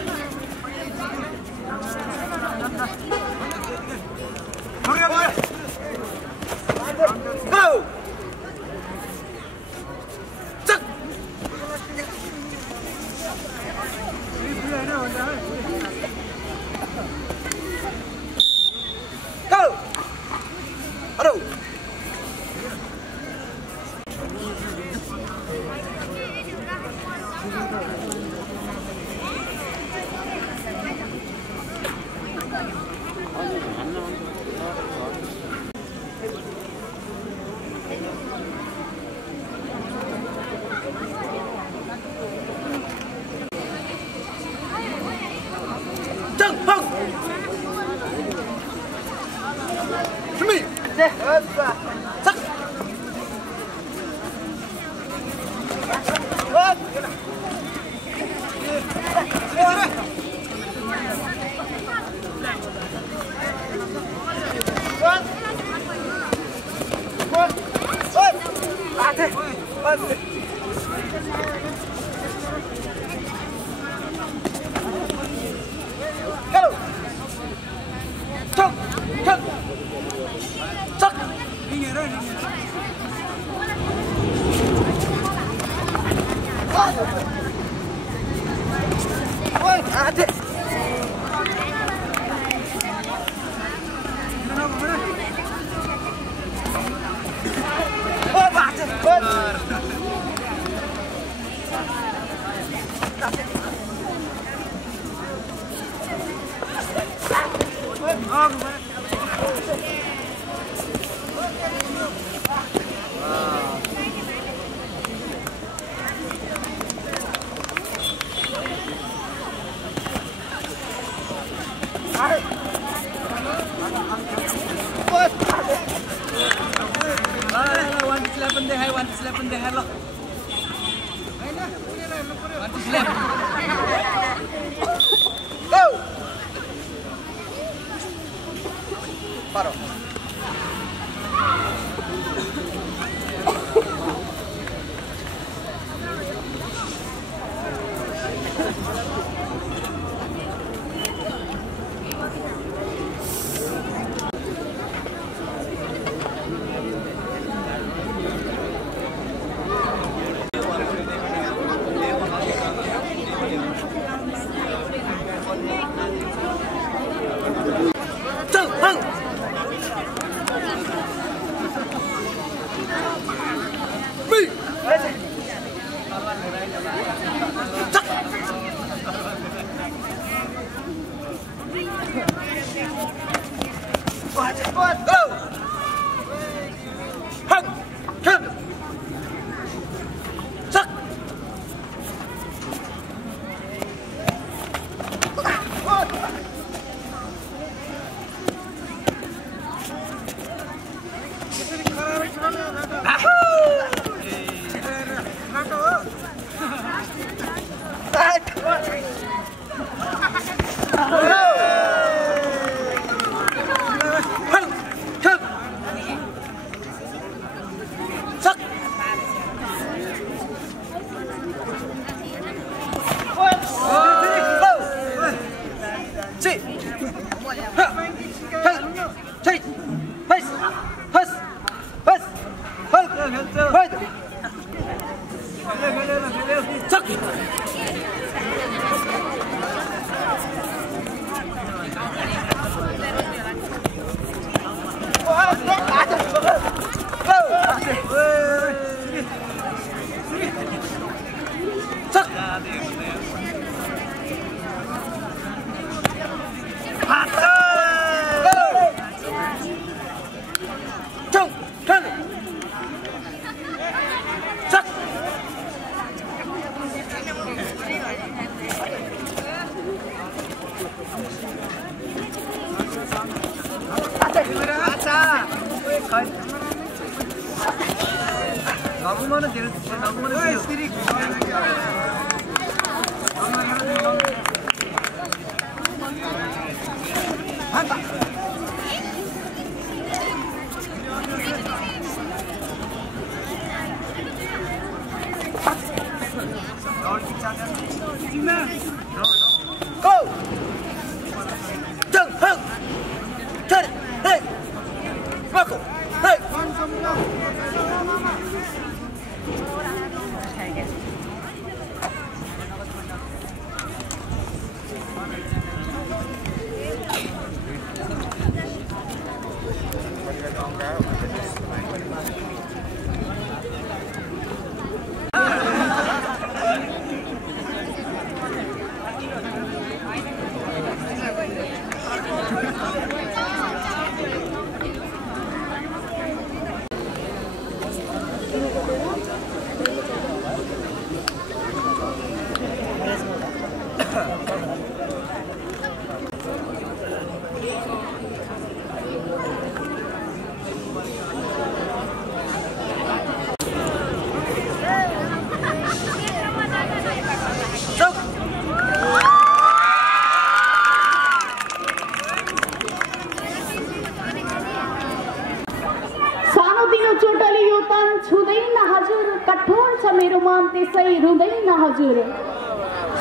मेरो मन त्यसै रुँदैन हजुर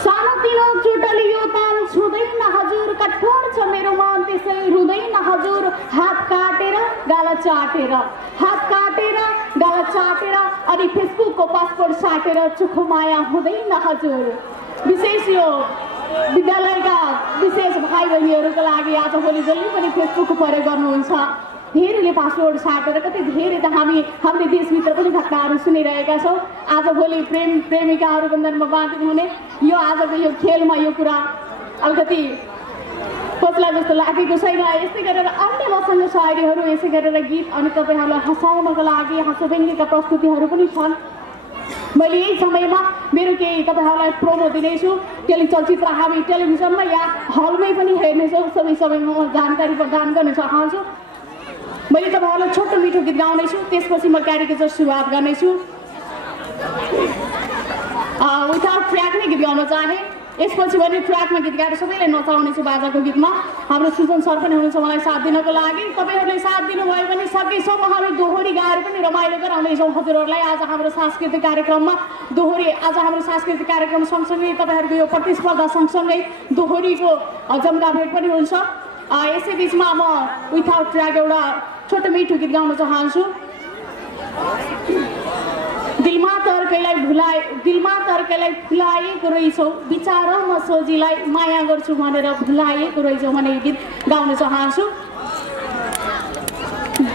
सानोतिनो चुटली यो ताल छुँदैन हजुर कठोर छ मेरो मन त्यसै रुँदैन हजुर हात काटेर गाला चाटेर अनि फेसबुकको पासपोर्ट साटेर चोखो माया हुँदैन हजुर। विशेष यो विद्यालयका विशेष भाइ बहिनीहरूको लागि आजभोलि जसले पनि फेसबुक प्रयोग गर्नुहुन्छ धेरैले पासवर्ड साटेर कति धेरै त हामीले देशभित्र पनि घटनाहरू सुनिरहेका छौँ। आजभोलि प्रेमिकाहरू बन्धनमा बाँधिनु हुने यो आजको यो खेलमा यो कुरा अलिकति पछिल्ला जस्तो लागेको छैन। यस्तै गरेर अन्य मसँग शायरीहरू यसै गरेर गीत अनि तपाईँहरूलाई हँसाउनको लागि हाँसोव्यङ्ग्यका प्रस्तुतिहरू पनि छन्। मैले यही समयमा मेरो केही तपाईँहरूलाई प्रोमो दिनेछु। चलचित्र हामी टेलिभिजनमा या हलमै पनि हेर्नेछौँ। सबैमा जानकारी प्रदान गर्न चाहन्छु। मैले तपाईँहरूलाई छोटो मिठो गीत गाउनेछु, त्यसपछि म क्यारिकेचर सुरुवात गर्नेछु। विदाउट ट्र्याक नै गीत गाउन चाहे, यसपछि भने ट्र्याकमा गीत गाएर सबैलाई नचाउनेछु बाजाको गीतमा। हाम्रो सुजन सर पनि हुनुहुन्छ मलाई साथ दिनको लागि। तपाईँहरूले साथ दिनुभयो भने सकेसम्म हामी दोहोरी गाएर पनि रमाइलो गराउनेछौँ हजुरहरूलाई। आज हाम्रो सांस्कृतिक कार्यक्रममा दोहोरी, आज हाम्रो सांस्कृतिक कार्यक्रम सँगसँगै तपाईँहरूको यो प्रतिस्पर्धा सँगसँगै दोहोरीको जम्काभेट पनि हुन्छ। यसै बिचमा म विदाउट ट्र्याक एउटा छोटो मिठो गीत गाउन चाहन्छु। दिलमा तर्कैलाई फुलाएको रहेछौ विचार म सोझीलाई माया गर्छु भनेर भुलाएको रहेछौ भने गीत गाउन चाहन्छु।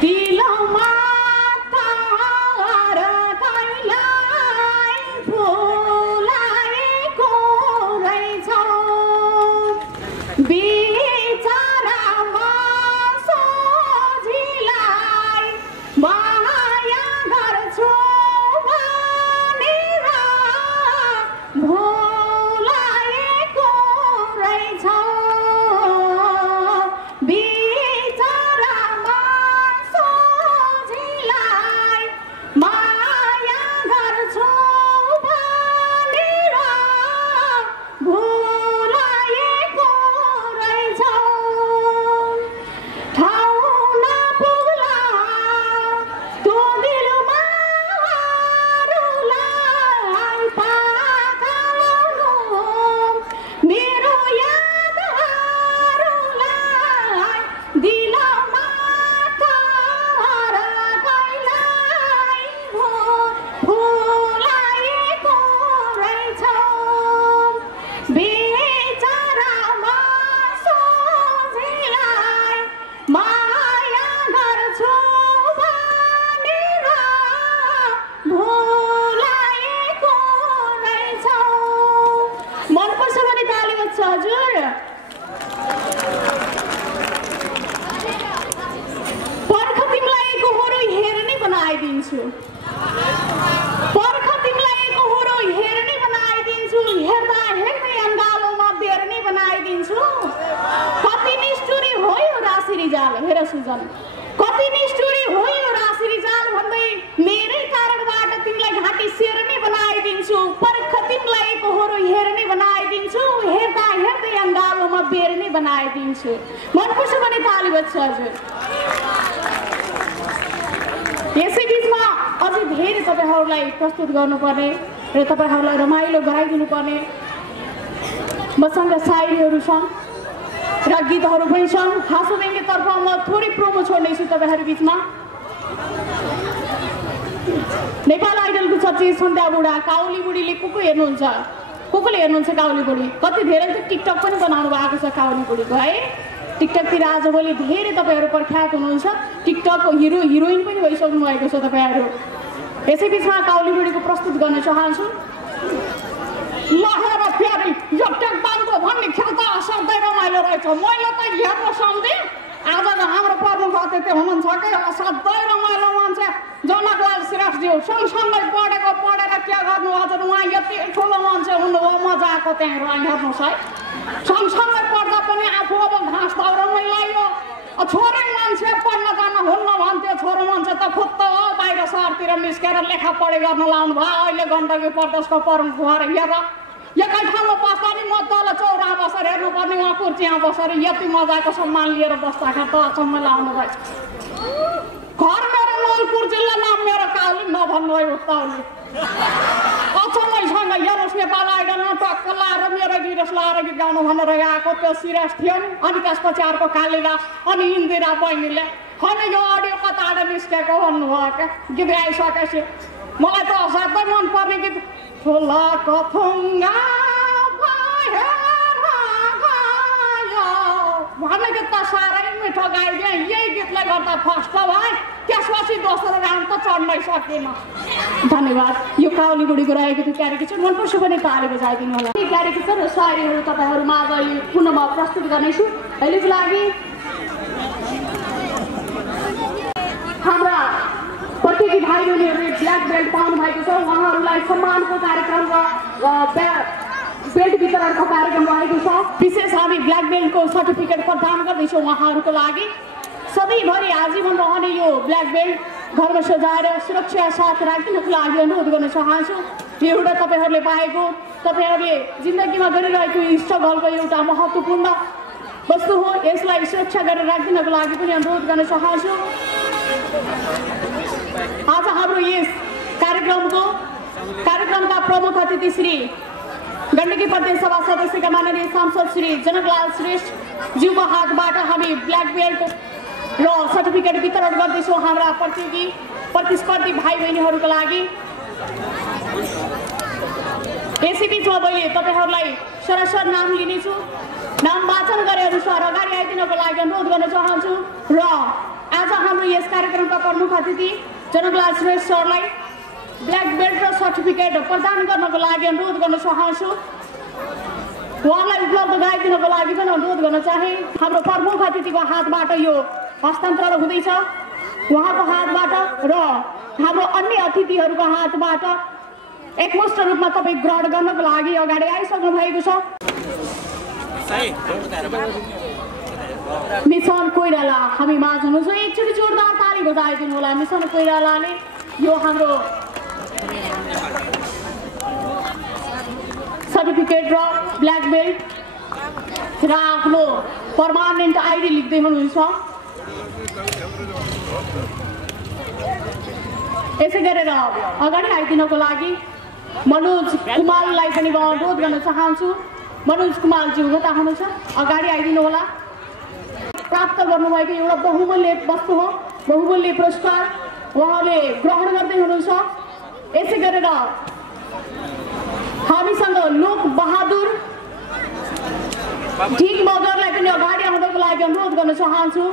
दिलमा तर्कैलाई फुलाएको रहेछौ कति निष्ठुरी हो यो राशि रिजाल भन्दै मेरै कारणबाट तिमीलाई घाँटी सेर्ने बनाइदिन्छु। पर्ख तिमीलाई कोहोरो हेर्ने बनाइदिन्छु, हेर्दा हेर्दै अङ्गालोमा बेर्ने बनाइदिन्छु। मनपर्छ भने ताली बज्छ हजुर। यसै बिचमा अझै धेरै तपाईँहरूलाई प्रस्तुत गर्नुपर्ने र तपाईँहरूलाई रमाइलो गराइदिनु पर्ने मसँग शायरीहरू छन् र गीतहरू पनि छन्। हाँसोव्यङ्ग्यतर्फ म थोरै प्रोमो छोड्नेछु तपाईँहरू बिचमा। नेपाल आइडलको चर्चित सन्ध्या बुढा काउली बुढीले को हेर्नुहुन्छ? कसले हेर्नुहुन्छ काउली बुढी? कति धेरै त टिकटक पनि बनाउनु भएको छ काउली बुढीको है। टिकटकतिर आजभोलि धेरै तपाईँहरू प्रख्यात हुनुहुन्छ, टिकटकको हिरो हिरोइन पनि भइसक्नु भएको छ तपाईँहरू। यसै बिचमा काउली बुढीको प्रस्तुत गर्न चाहन्छु। लहर प्यारी यो टेकबानको भन्ने खेल त असाध्यै रमाइलो रहेछ। मैले त हेर्न सम्झेँ आज हाम्रो प्रमुख अतिथि हुनुहुन्छ कि असाध्यै रमाइलो मान्छे जनकलाल श्रेष्ठज्यू। सँगसँगै पढेर के गर्नु हजुर, उहाँ यति ठुलो मान्छे हुनुभयो, मजा आएको त्यहाँ हेर्नुहोस् है। सँगसँगै पढ्दा पनि आफू अब घाँस दाउरामै लाग्यो। छोरै मान्छे पढ्न जान हुन्न भन्थ्यो, छोरो मान्छे त फुत्त हो बाहिर सहरतिर निस्केर लेखा पढे गर्न लाउनु भयो। अहिले गण्डकी प्रदेशको परम खुवाएर हेर एकै ठाउँमा बस्दा नि म तल चौरा बसेर हेर्नुपर्ने, उहाँ कुर्चीमा बसेर यति मजाको सम्मान लिएर बस्दाखेरि त अचम्म लाउनु भएछ। घर मेरो नलपुर जिल्ला नाम मेरो काउली नभन्नु है उत्ताउली। समयसँग हेर्नुहोस् नेपाल आइडल टक्क लाएर मेरो गिरस लाएर गीत गाउनु भनेर आएको त्यो सिरियस थियो नि। अनि त्यसपछि अर्को कालिदास अनि इन्दिरा बहिनीले होइन यो अडियो कताबाट निस्केको भन्नुभयो क्या गीत गाइसकेपछि। मलाई त असाध्यै मनपर्ने गीत ठुला कथुङ्गा भन्ने गीत त साह्रै मिठो गाइदिएँ। यही गीतले गर्दा फर्स्ट भएँ। त्यसपछि दोस्रो राउन्ड त चढ्नै सकिनँ। धन्यवाद। यो काउली बुढीको रहेको थियो क्यारिकेचर मनपर्छ भने ताली बजाइदिनु होला। यी क्यारिकेचर र सायरीहरू तपाईँहरूमा आज पुनः म प्रस्तुत गर्नेछु। अहिलेको लागि हाम्रा प्रतियोगी भाइ बहिनीहरूले ब्ल्याक बेल्ट पाउनु भएको छ। उहाँहरूलाई सम्मानको कार्यक्रम र बेल्ट वितरणको कार्यक्रम रहेको छ। विशेष हामी ब्ल्याक बेल्टको सर्टिफिकेट प्रदान गर्दैछौँ उहाँहरूको लागि। सधैँभरि आजीवन रहने यो ब्ल्याक बेल्ट घरमा सजाएर सुरक्षा साथ राखिदिनको लागि अनुरोध गर्न चाहन्छु। यो एउटा तपाईँहरूले पाएको तपाईँहरूले जिन्दगीमा गरिरहेको स्ट्रगलको एउटा महत्त्वपूर्ण वस्तु हो। यसलाई सुरक्षा गरेर राखिदिनको लागि पनि अनुरोध गर्न चाहन्छु। आज हाम्रो यस कार्यक्रमका प्रमुख अतिथि श्री गण्डकी प्रदेश सभा सदस्यका माननीय सांसद श्री जनकलाल श्रेष्ठ ज्यूको हातबाट हामी ब्ल्याक बेल्ट र सर्टिफिकेट वितरण गर्दैछौँ हाम्रा प्रतिस्पर्धी भाइ बहिनीहरूको लागि। यसैबिचमा मैले तपाईँहरूलाई सरसर नाम लिनेछु। नाम वाचन गरे अनुसार अगाडि आइदिनको लागि अनुरोध गर्न चाहन्छु। र आज हाम्रो यस कार्यक्रमका प्रमुख अतिथि जनकलाल श्रेष्ठ सरलाई ब्ल्याक बेल्ट र सर्टिफिकेट प्रदान गर्नको लागि अनुरोध गर्न चाहन्छु। उहाँलाई उपलब्ध गराइदिनको लागि पनि अनुरोध गर्न चाहे। हाम्रो प्रमुख अतिथिको हातबाट यो हस्तान्तरण हुँदैछ उहाँको हातबाट र हाम्रो अन्य अतिथिहरूको हातबाट एकमुष्ट रूपमा तपाईँ ग्रहण गर्नको लागि अगाडि आइसक्नु भएको छ। मिसन कोइराला हामी माझ हुनुहुन्छ। एकचोटि जोरदार ताली बजाइदिनु होला। मिसन कोइरालाले यो हाम्रो सर्टिफिकेट र ब्ल्याक बेल्ट र आफ्नो पर्मानेन्ट आइडी लेख्दै हुनुहुन्छ। यसै गरेर अगाडि आइदिनको लागि मनोज कुमारलाई पनि म अनुरोध गर्न चाहन्छु। मनोज कुमारज्यू कता हुनुहुन्छ? अगाडि आइदिनु होला। प्राप्त गर्नुभएको एउटा बहुमूल्य वस्तु हो, बहुमूल्य पुरस्कार उहाँले ग्रहण गर्दै हुनुहुन्छ। यसै गरेर हामीसँग लोक बहादुर ढिक मगरलाई पनि अगाडि आउनको लागि अनुरोध गर्न चाहन्छु।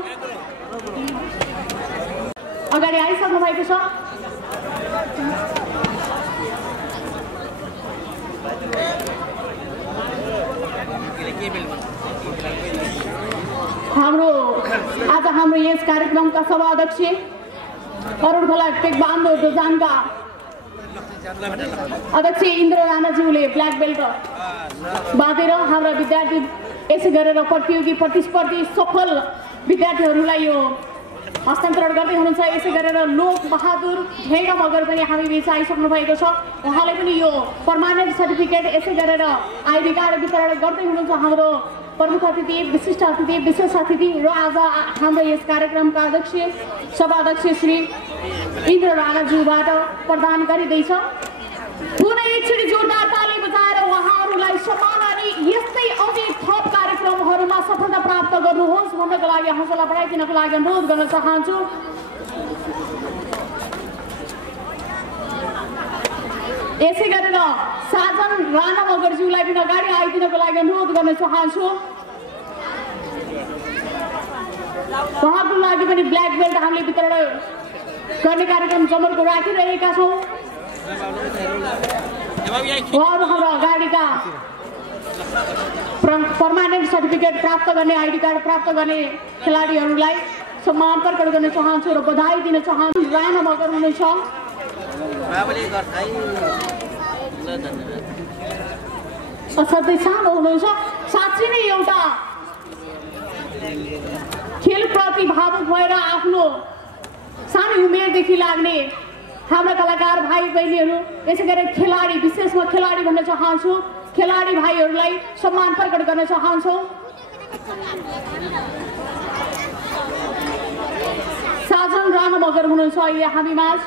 अगाडि आइसक्नु भएको छ। आज हाम्रो यस कार्यक्रमका सभाध्यक्ष अरुणखोला टेकबान्धो दोजानका अध्यक्ष इन्द्र राणाज्यूले ब्ल्याक बेल्ट बाँधेर हाम्रा विद्यार्थी यसै गरेर प्रतियोगी प्रतिस्पर्धी सफल विद्यार्थीहरूलाई यो हस्तान्तरण गर्दै हुनुहुन्छ। यसै गरेर लोक बहादुर ढेगा मगर पनि हामी बिच आइसक्नु भएको छ। उहाँले पनि यो पर्मानेन्ट सर्टिफिकेट यसै गरेर आइडी कार्ड वितरण गर्दै हुनुहुन्छ। हाम्रो प्रमुख अतिथि विशिष्ट अतिथि विशेष अतिथि र आज हाम्रो यस कार्यक्रमका अध्यक्ष सभाध्यक्ष श्री इन्द्र राणाज्यूबाट प्रदान गरिँदैछ। पुनः एकचोटि जोरदार ताली बजाएर उहाँहरूलाई सम्मान अनि यस्तै अझै थप कार्यक्रमहरूमा सफलता प्राप्त गर्नुहोस् भन्नको लागि हौसला बढाइदिनको लागि अनुरोध गर्न चाहन्छु। यसै गरेर साजन राणा मगरज्यूलाई पनि अगाडि आइदिनको लागि अनुरोध गर्न चाहन्छु। उहाँको लागि पनि ब्ल्याक बेल्ट हामीले वितरण गर्ने कार्यक्रम जमर्को राखिरहेका छौँ। उहाँहरू हाम्रो अगाडिका पर्मानेन्ट सर्टिफिकेट प्राप्त गर्ने आइडी कार्ड प्राप्त गर्ने खेलाडीहरूलाई सम्मान प्रकट गर्न चाहन्छु र बधाई दिन चाहन्छु। राणा मगर हुनुहुन्छ। असाध्यै सानो हुनुहुन्छ। साँच्चै नै एउटा खेलप्रति भावुक भएर आफ्नो सानो उमेरदेखि लाग्ने हाम्रा कलाकार भाइ बहिनीहरू यसै गरेर खेलाडी विशेषमा खेलाडी भन्न चाहन्छु। खेलाडी भाइहरूलाई सम्मान प्रकट गर्न चाहन्छौँ। साजन राणा मगर हुनुहुन्छ अहिले हामी माझ।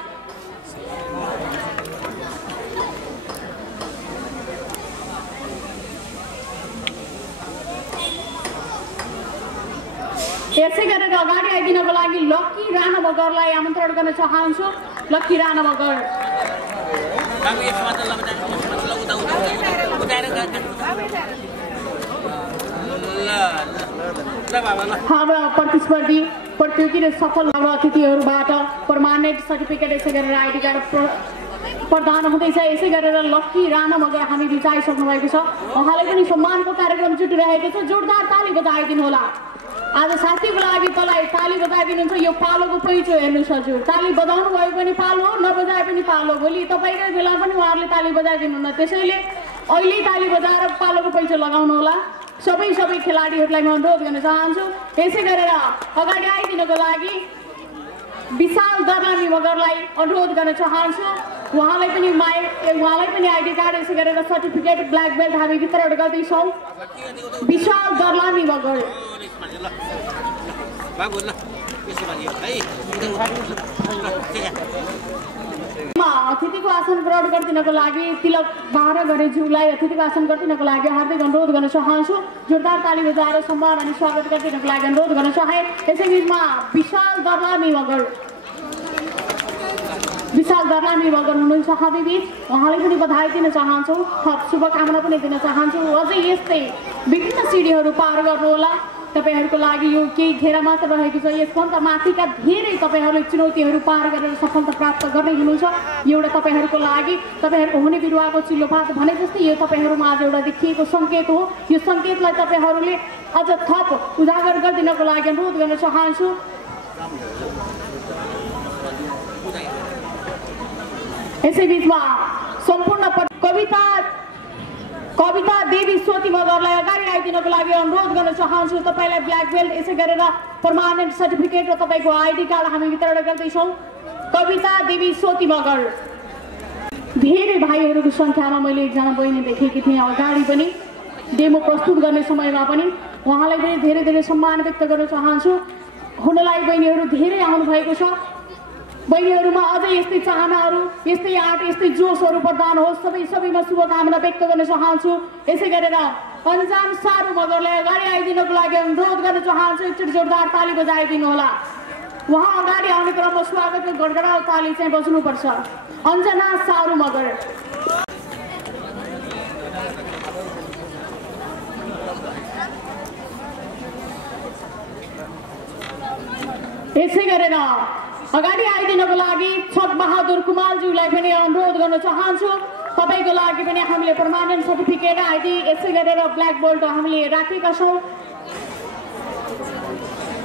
यसै गरेर अगाडि आइदिनको लागि लक्की राणा मगरलाई आमन्त्रण गर्न चाहन्छु। लक्की राणा मगर हाम्रा प्रतिस्पर्धी प्रतियोगी सफल अतिथिहरूबाट पर्मानेन्ट सर्टिफिकेट यसै गरेर आइडी कार्ड प्रदान हुँदैछ। यसै गरेर लक्की राणा मगर हामी बिच आइसक्नु भएको छ। उहाँलाई पनि सम्मानको कार्यक्रम जुटिरहेको छ। जोरदार ताली बजाइदिनु होला। आज साथीको लागि तँलाई ताली बजाइदिनुहुन्छ। यो पालोको पहिचो हेर्नुहोस् हजुर, ताली बजाउनु भयो पनि पालो हो, नबजाए पनि पालो। भोलि तपाईँकै बेला पनि उहाँहरूले ताली बजाइदिनुहुन्न, त्यसैले अहिले ताली बजाएर पालोको पहिचो लगाउनु होला। सबै खेलाडीहरूलाई म अनुरोध गर्न चाहन्छु। यसै गरेर अगाडि आइदिनको लागि विशाल दर्लामी मगरलाई अनुरोध गर्न चाहन्छु। उहाँलाई पनि आइडी कार्ड यसै गरेर सर्टिफिकेट ब्ल्याक बेल्ट हामी वितरण गर्दैछौँ। विशाल दर्लामी मगर अतिथिको आसन ग्रहण गरिदिनको लागि तिलक 12 घरेज्यूलाई अतिथिको आसन गरिदिनको लागि हार्दिक अनुरोध गर्न चाहन्छु। जोरदार ताली बजाएर सम्मान अनि स्वागत गरिदिनको लागि अनुरोध गर्न चाहे। यसै बिचमा विशाल दर्लामी मगर हुनुहुन्छ हामी बिच। उहाँलाई पनि बधाई दिन चाहन्छु, शुभकामना पनि दिन चाहन्छु। अझै यस्तै विभिन्न सिडीहरू पार गर्नुहोला। तपाईहरूको लागि यो केही घेरा मात्र रहेको छ। यसभन्दा माथिका धेरै तपाईहरूले चुनौतीहरू पार गरेर सफलता प्राप्त गर्दै हुनुहुन्छ। एउटा तपाईहरूको लागि तपाईहरूको हुने बिरुवाको चिल्लोपात भने जस्तै यो तपाईहरूमा आज एउटा देखिएको सङ्केत हो। यो सङ्केतलाई तपाईहरूले अझ थप उजागर गरिदिनको लागि अनुरोध गर्न चाहन्छु। यसै बिचमा सम्पूर्ण कविता देवी स्वती मगरलाई अगाडि आइदिनको लागि अनुरोध गर्न चाहन्छु। तपाईँलाई ब्ल्याक बेल्ट यसै गरेर पर्मानेन्ट सर्टिफिकेट र तपाईँको आइडी कार्ड हामी वितरण गर्दैछौँ। कविता देवी स्वती मगर धेरै भाइहरूको सङ्ख्यामा मैले एकजना बहिनी देखेकी थिएँ अगाडि पनि डेमो प्रस्तुत गर्ने समयमा पनि। उहाँलाई पनि धेरै सम्मान व्यक्त गर्न चाहन्छु। हुनलाई बहिनीहरू धेरै आउनुभएको छ। बहिनीहरूमा अझै यस्तै चाहनाहरू, यस्तै आँट, यस्तै जोसहरू प्रदान होस्। सबैमा शुभकामना व्यक्त गर्न चाहन्छु। यसै गरेर अन्जान सारू मगरलाई अगाडि आइदिनको लागि अनुरोध गर्न चाहन्छु। एकचोटि जोरदार ताली बजाइदिनु होला। उहाँ अगाडि आउने क्रममा स्वागतको गडगडाउ ताली चाहिँ बज्नुपर्छ। अन्जना सारू मगर यसै गरेर अगाडि आइदिनको लागि छक बहादुर कुमारज्यूलाई पनि अनुरोध गर्न चाहन्छु। तपाईँको लागि पनि हामीले पर्मानेन्ट सर्टिफिकेट आइडी यसै गरेर ब्ल्याक बेल्ट हामीले राखेका छौँ।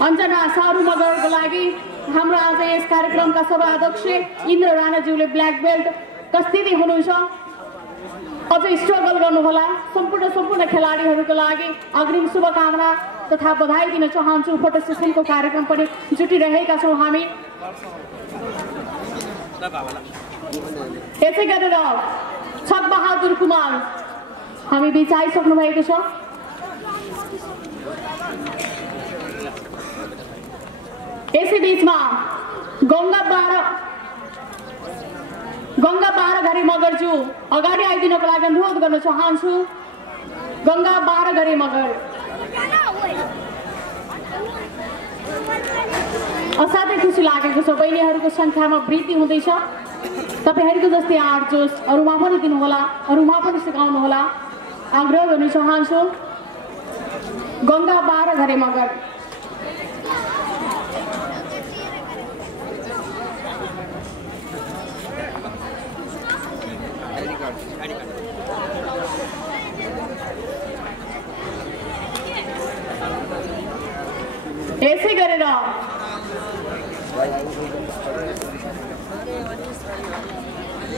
अन्जना सारू मगरको लागि हाम्रो आज यस कार्यक्रमका सभा अध्यक्ष इन्द्र राणाज्यूले ब्ल्याक बेल्ट कस्तिदी हुनुहुन्छ। अझै स्ट्रगल गर्नुहोला। सम्पूर्ण खेलाडीहरूको लागि अग्रिम शुभकामना तथा बधाई दिन चाहन्छु। फोटो सेसनको कार्यक्रम पनि जुटिरहेका छौँ हामी। यसै गरेर छक बहादुर कुमार हामी बिच आइसक्नु भएको छ। यसै बिचमा गङ्गा 12 घरे मगरज्यू अगाडि आइदिनको लागि अनुरोध गर्न चाहन्छु। गङ्गा 12 घरे मगर असाध्यै खुसी लागेको छ। बहिनीहरूको सङ्ख्यामा वृद्धि हुँदैछ। तपाईँहरूको जस्तै आँट जोस अरूमा पनि दिनुहोला, अरूमा पनि सिकाउनुहोला आग्रह गर्न चाहन्छु। गङ्गा 12 घरे मगर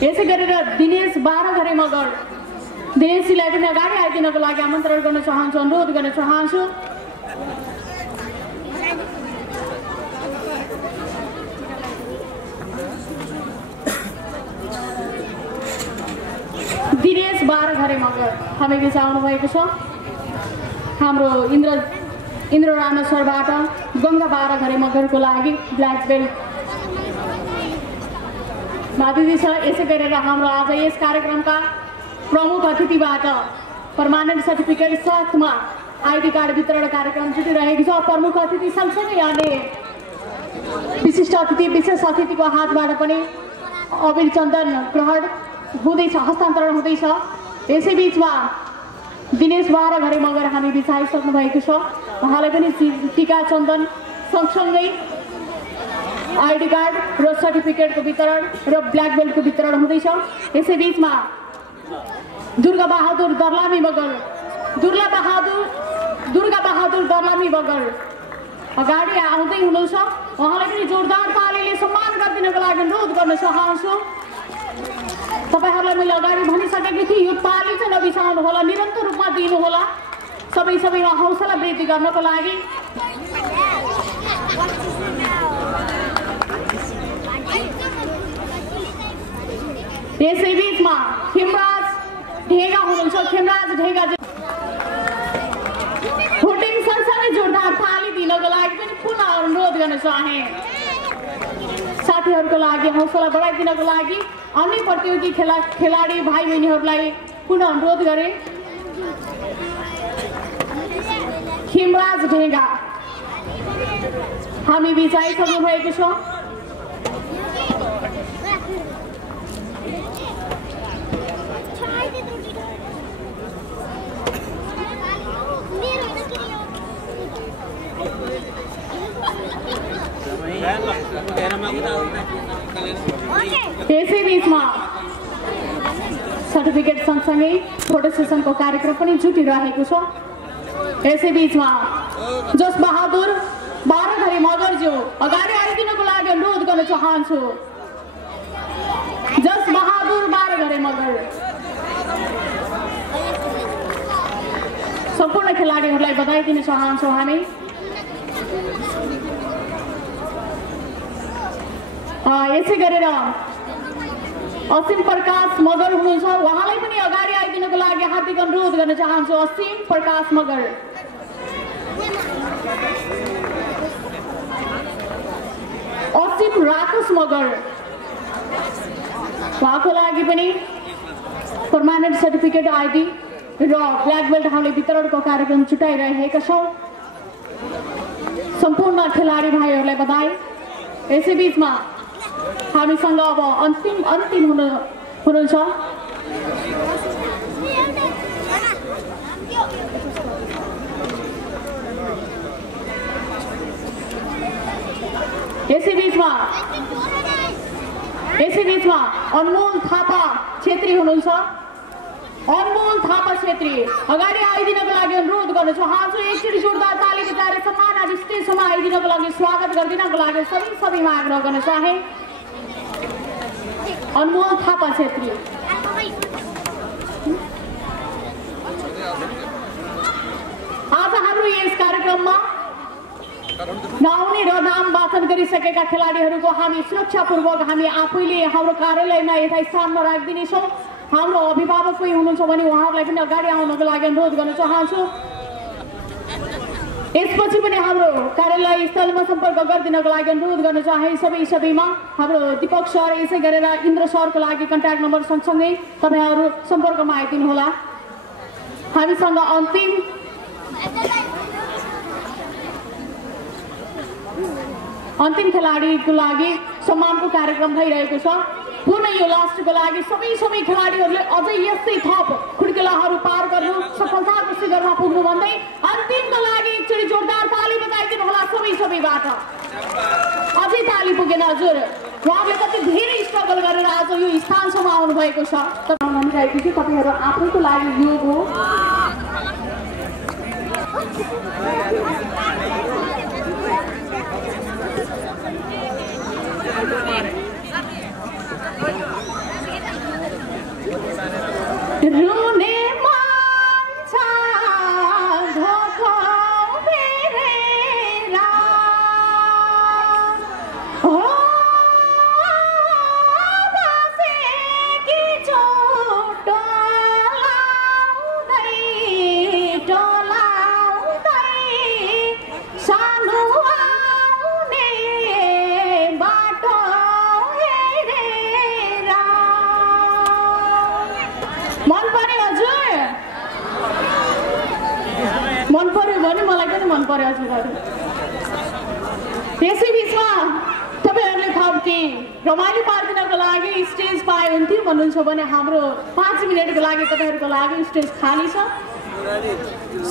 यसै गरेर दिनेश 12 घरे मगर दिनेशजीलाई पनि अगाडि आइदिनको लागि आमन्त्रण गर्न चाहन्छु, अनुरोध गर्न चाहन्छु। दिनेश 12 घरे मगर हामी बिच आउनु भएको छ। हाम्रो इन्द्र राणा सरबाट गङ्गा 12 घरे मगरको लागि ब्ल्याक बेल्ट मादिदी छ। यसै गरेर हाम्रो आज यस कार्यक्रमका प्रमुख अतिथिबाट पर्मानेन्ट सर्टिफिकेट साथमा आइडी कार्ड वितरण कार्यक्रम जुटिरहेको छ। प्रमुख अतिथि सँगसँगै यहाँले विशिष्ट अतिथि विशेष अतिथिको हातबाट पनि अबिर चन्दन ग्रहण हुँदैछ, हस्तान्तरण हुँदैछ। यसै बिचमा दिनेश 12 घरे मगर हामी बिछाइसक्नु भएको छ। उहाँलाई पनि टीका चन्दन सँगसँगै आइडी कार्ड र सर्टिफिकेटको वितरण र ब्ल्याक बेल्टको वितरण हुँदैछ। यसै बिचमा दुर्गा बहादुर दर्लामी मगर दर्लामी मगर अगाडि आउँदै हुनुहुन्छ। उहाँलाई पनि जोरदार तालीले सम्मान गरिदिनको लागि अनुरोध गर्न चाहन्छु। तपाईहरुलाई मैले अगाडि भनिसकेको थिएँ, यो ताली चाहिँ नबिसाउनु होला, निरन्तर रूपमा दिनु होला सबैमा हौसला वृद्धि गर्नको लागि। यसै बीचमा खेमराज ढेगा हुनुहुन्छ। खेमराज ढेगा भोटिङ सँगसँगै जोरदार ताली दिनको लागि पनि पुनः अनुरोध गर्न चाहे। साथीहरूको लागि हौसला बढाइदिनको लागि अन्य प्रतियोगी खेलाडी भाइ बहिनीहरूलाई पुनः अनुरोध गरे। खेमराज ढेगा हामी बिच आइसक्नु भएको छ। यसै बीचमा सर्टिफिकेट सँगसँगै फोटो सेसनको कार्यक्रम पनि जुटिरहेको छ। यसै बीचमा जस बहादुर 12 घरे मगरज्यू अगाडि आइदिनको लागि अनुरोध गर्न चाहन्छु। जस बहादुर 12 घरे मगर सम्पूर्ण खेलाडीहरूलाई बधाई दिन चाहन्छौँ हामी। यसै गरेर असीम प्रकाश मगर हुनुहुन्छ। उहाँलाई पनि अगाडि आइदिनको लागि हार्दिक अनुरोध गर्न चाहन्छु। असीम प्रकाश मगर असीम राकुस मगर उहाँको लागि पनि पर्मानेन्ट सर्टिफिकेट आइडी र ब्ल्याक बेल्ट हामीले वितरणको कार्यक्रम जुटाइरहेका छौँ। सम्पूर्ण खेलाडी भाइहरूलाई बधाई। यसै बीचमा हामीसँग अब अन्तिम हुनुहुन्छ यसै बीचमा अनमोल थापा छेत्री हुनुहुन्छ। अनमोल थापा छेत्री अगाडि आइदिनको लागि अनुरोध गर्न चाहन्छु। एकचोटि जोरदार ताली बजाएर सम्मान आज स्टेजसम्म आइदिनको लागि स्वागत गरिदिनको लागि सबैमा आग्रह गर्न चाहे। अनमोल थापा छेत्री आज हाम्रो यस कार्यक्रममा नआउने र नाम वाचन गरिसकेका खेलाडीहरूको हामी सुरक्षापूर्वक हामी आफैले हाम्रो कार्यालयमा यथास्थानमा राखिदिनेछौँ। हाम्रो अभिभावक कोही हुनुहुन्छ भने उहाँहरूलाई पनि अगाडि आउनको लागि अनुरोध गर्न चाहन्छु। यसपछि पनि हाम्रो कार्यालय स्थलमा सम्पर्क गरिदिनको लागि अनुरोध गर्न चाहे। सबैमा हाम्रो दीपक सर यसै गरेर इन्द्र सरको लागि कन्ट्याक्ट नम्बर सँगसँगै तपाईँहरू सम्पर्कमा आइदिनु होला। हामीसँग अन्तिम खेलाडीको लागि सम्मानको कार्यक्रम भइरहेको छ। पुनः यो लास्टको लागि सबै खेलाडीहरूले अझै यस्तै थप खुड्किलाहरू पार गर्नु, सफलताको शिखरमा पुग्नु भन्दै अन्तिमको लागि एकचोटि जोरदार ताली बजाइदिनु होला सबैबाट। अझै ताली पुगेन हजुर, उहाँले कति धेरै स्ट्रगल गरेर आज यो स्थानसम्म आउनु भएको छ। भनिरहेको छु तपाईँहरू आफैको लागि योग हो। रुने मन छ धोको फेरेरा हो बसेकी छु टोलाउँदै धन्यवाद। त्यसै बिचमा तपाईँहरूले थप केही रमाइलो पारिदिनको लागि स्टेज पाए हुन्थ्यो भन्नुहुन्छ भने हाम्रो 5 मिनटको लागि तपाईँहरूको लागि स्टेज खाली छ।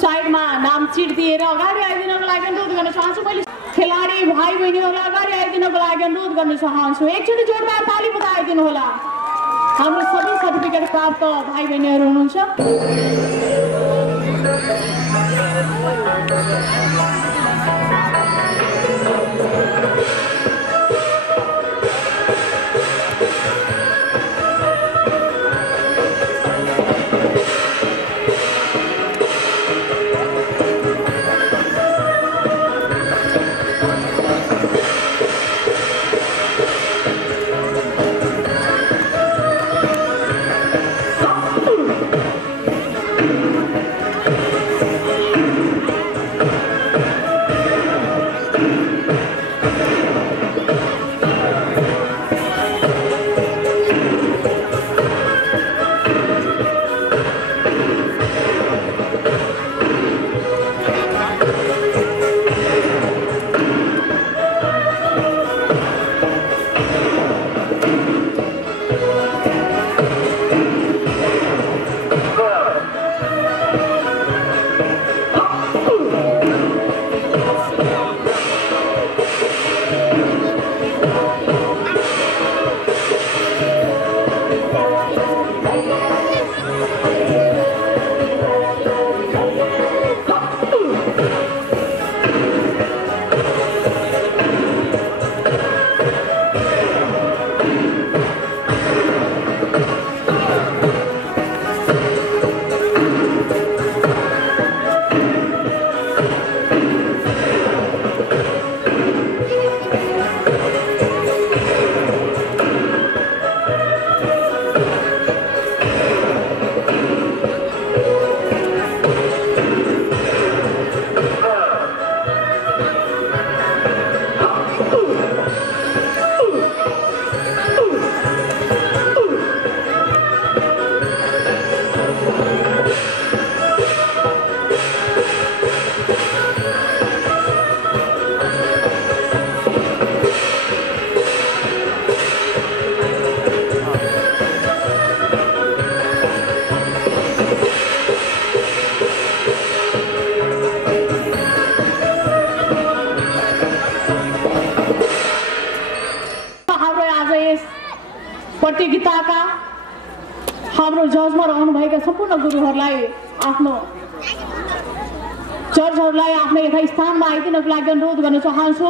साइडमा नाम चिट दिएर अगाडि आइदिनको लागि अनुरोध गर्न चाहन्छु। मैले खेलाडी भाइ बहिनीहरूलाई अगाडि आइदिनको लागि अनुरोध गर्न चाहन्छु। एकचोटि जोडदार ताली बजाइदिनु होला। हाम्रो सबै सर्टिफिकेट प्राप्त भाइ बहिनीहरू हुनुहुन्छ। प्रतियोगिताका हाम्रो जजमा रहनुभएका सम्पूर्ण गुरुहरूलाई आफ्नो जजहरूलाई आफ्नो यथास्थानमा आइदिनको लागि अनुरोध गर्न चाहन्छु।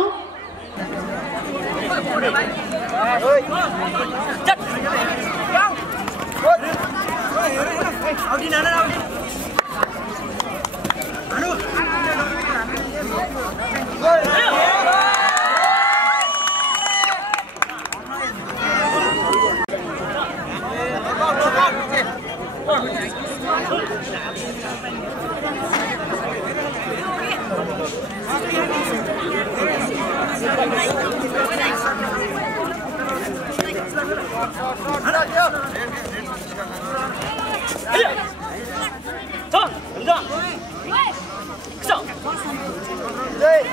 Hey!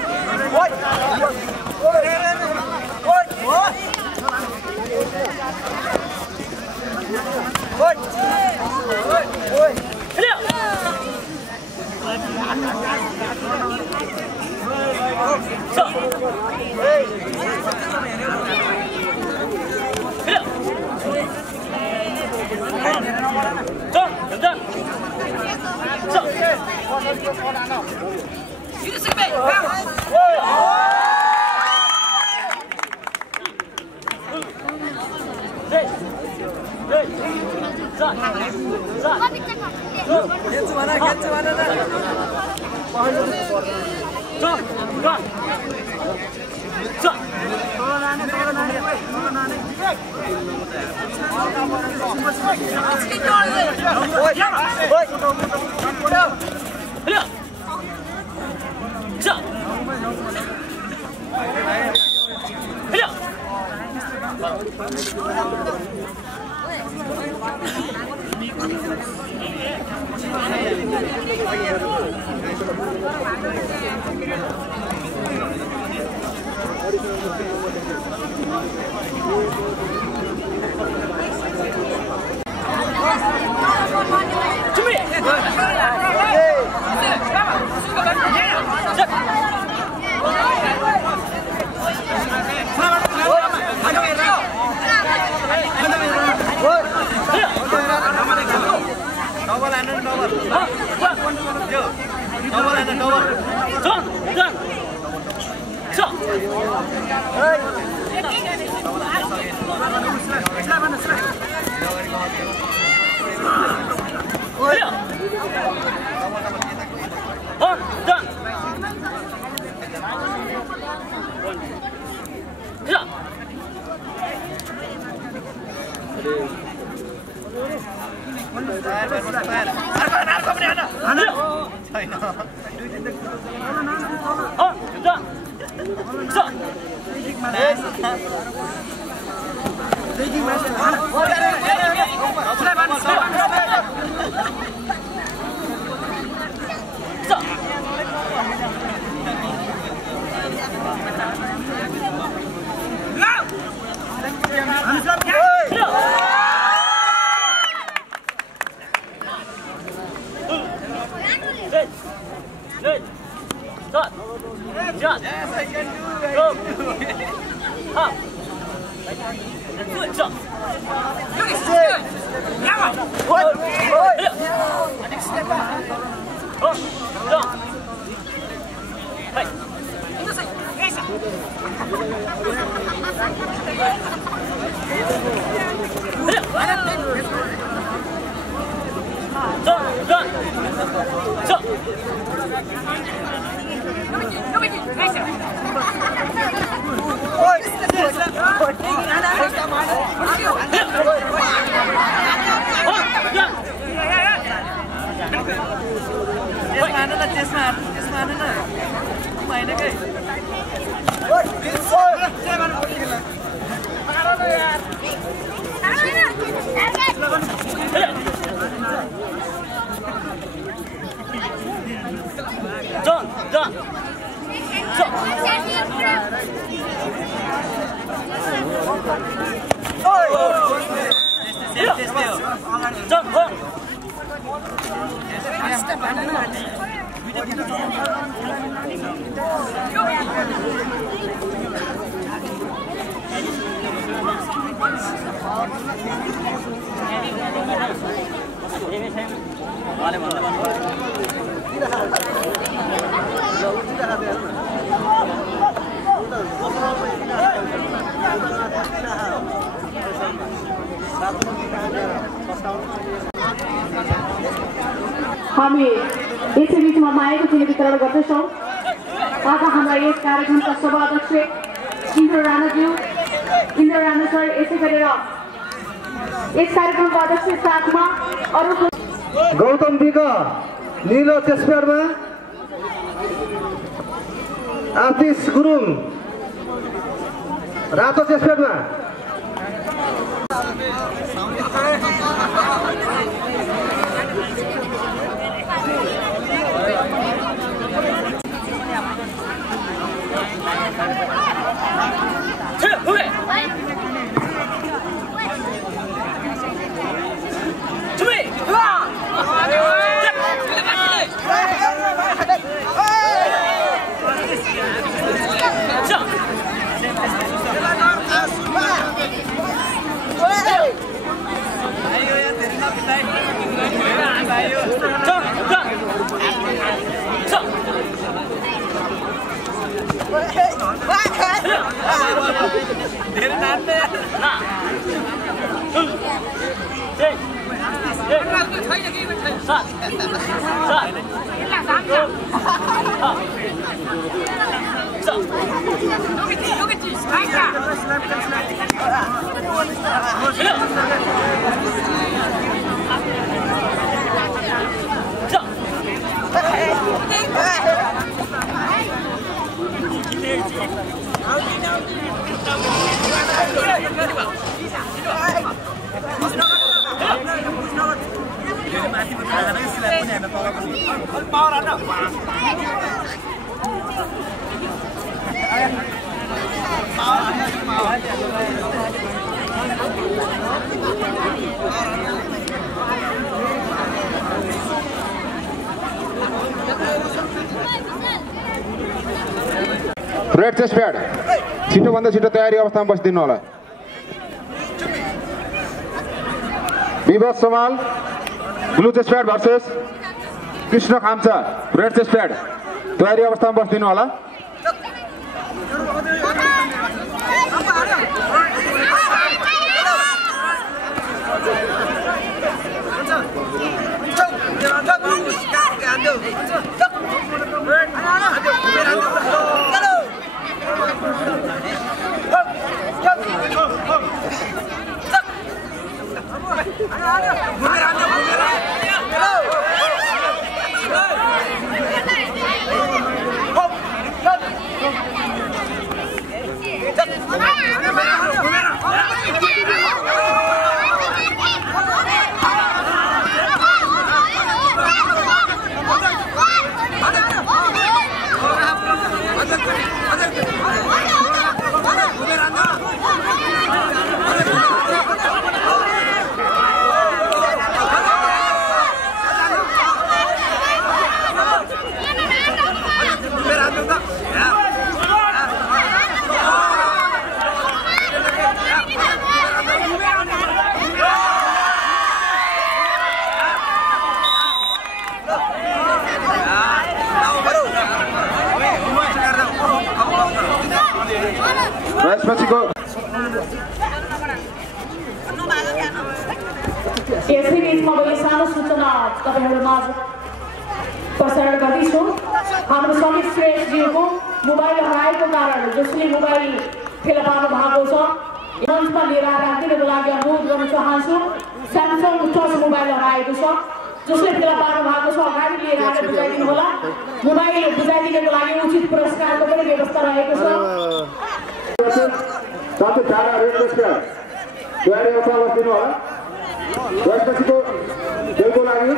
हामी यसै बीचमा मायाको चिनी वितरण गर्दैछौँ। आज हाम्रा यस कार्यक्रमका सभा अध्यक्ष इन्द्र राणाज्यू, इन्द्र राणा सर, यसै गरेर यस कार्यक्रमका अध्यक्ष साथमा अरू गौतम विक नीलो चेसप्याडमा, आतिश गुरुङ रातो चेसप्याडमा, रेड चेस्ट प्याड छिटोभन्दा छिटो तयारी अवस्थामा बसिदिनु होला। विवाद समाल blue chest pad versus Krishna Khamcha red chest pad तयारी अवस्थामा बसिदिनु होला। यसै बिचमा मैले सानो सूचना तपाईँहरूमा प्रसारण गर्दैछु। हाम्रो समीर श्रेष्ठज्यूको मोबाइल हराएको कारण जसले मोबाइल फेला पार्नु भएको छ मञ्चमा लिएर राखिदिनको लागि अनुरोध गर्न चाहन्छु। स्यामसङ टच मोबाइल हराएको छ, जसले फेला पार्नु भएको छ अगाडि लिएर आएर बुझाइदिनु होला। मोबाइल बुझाइदिनको लागि उचित पुरस्कारको पनि व्यवस्था रहेको छ। साथै धारा रेडक्सका द्वारे अवसर दिनु होला। त्यसपछिको खेलको लागि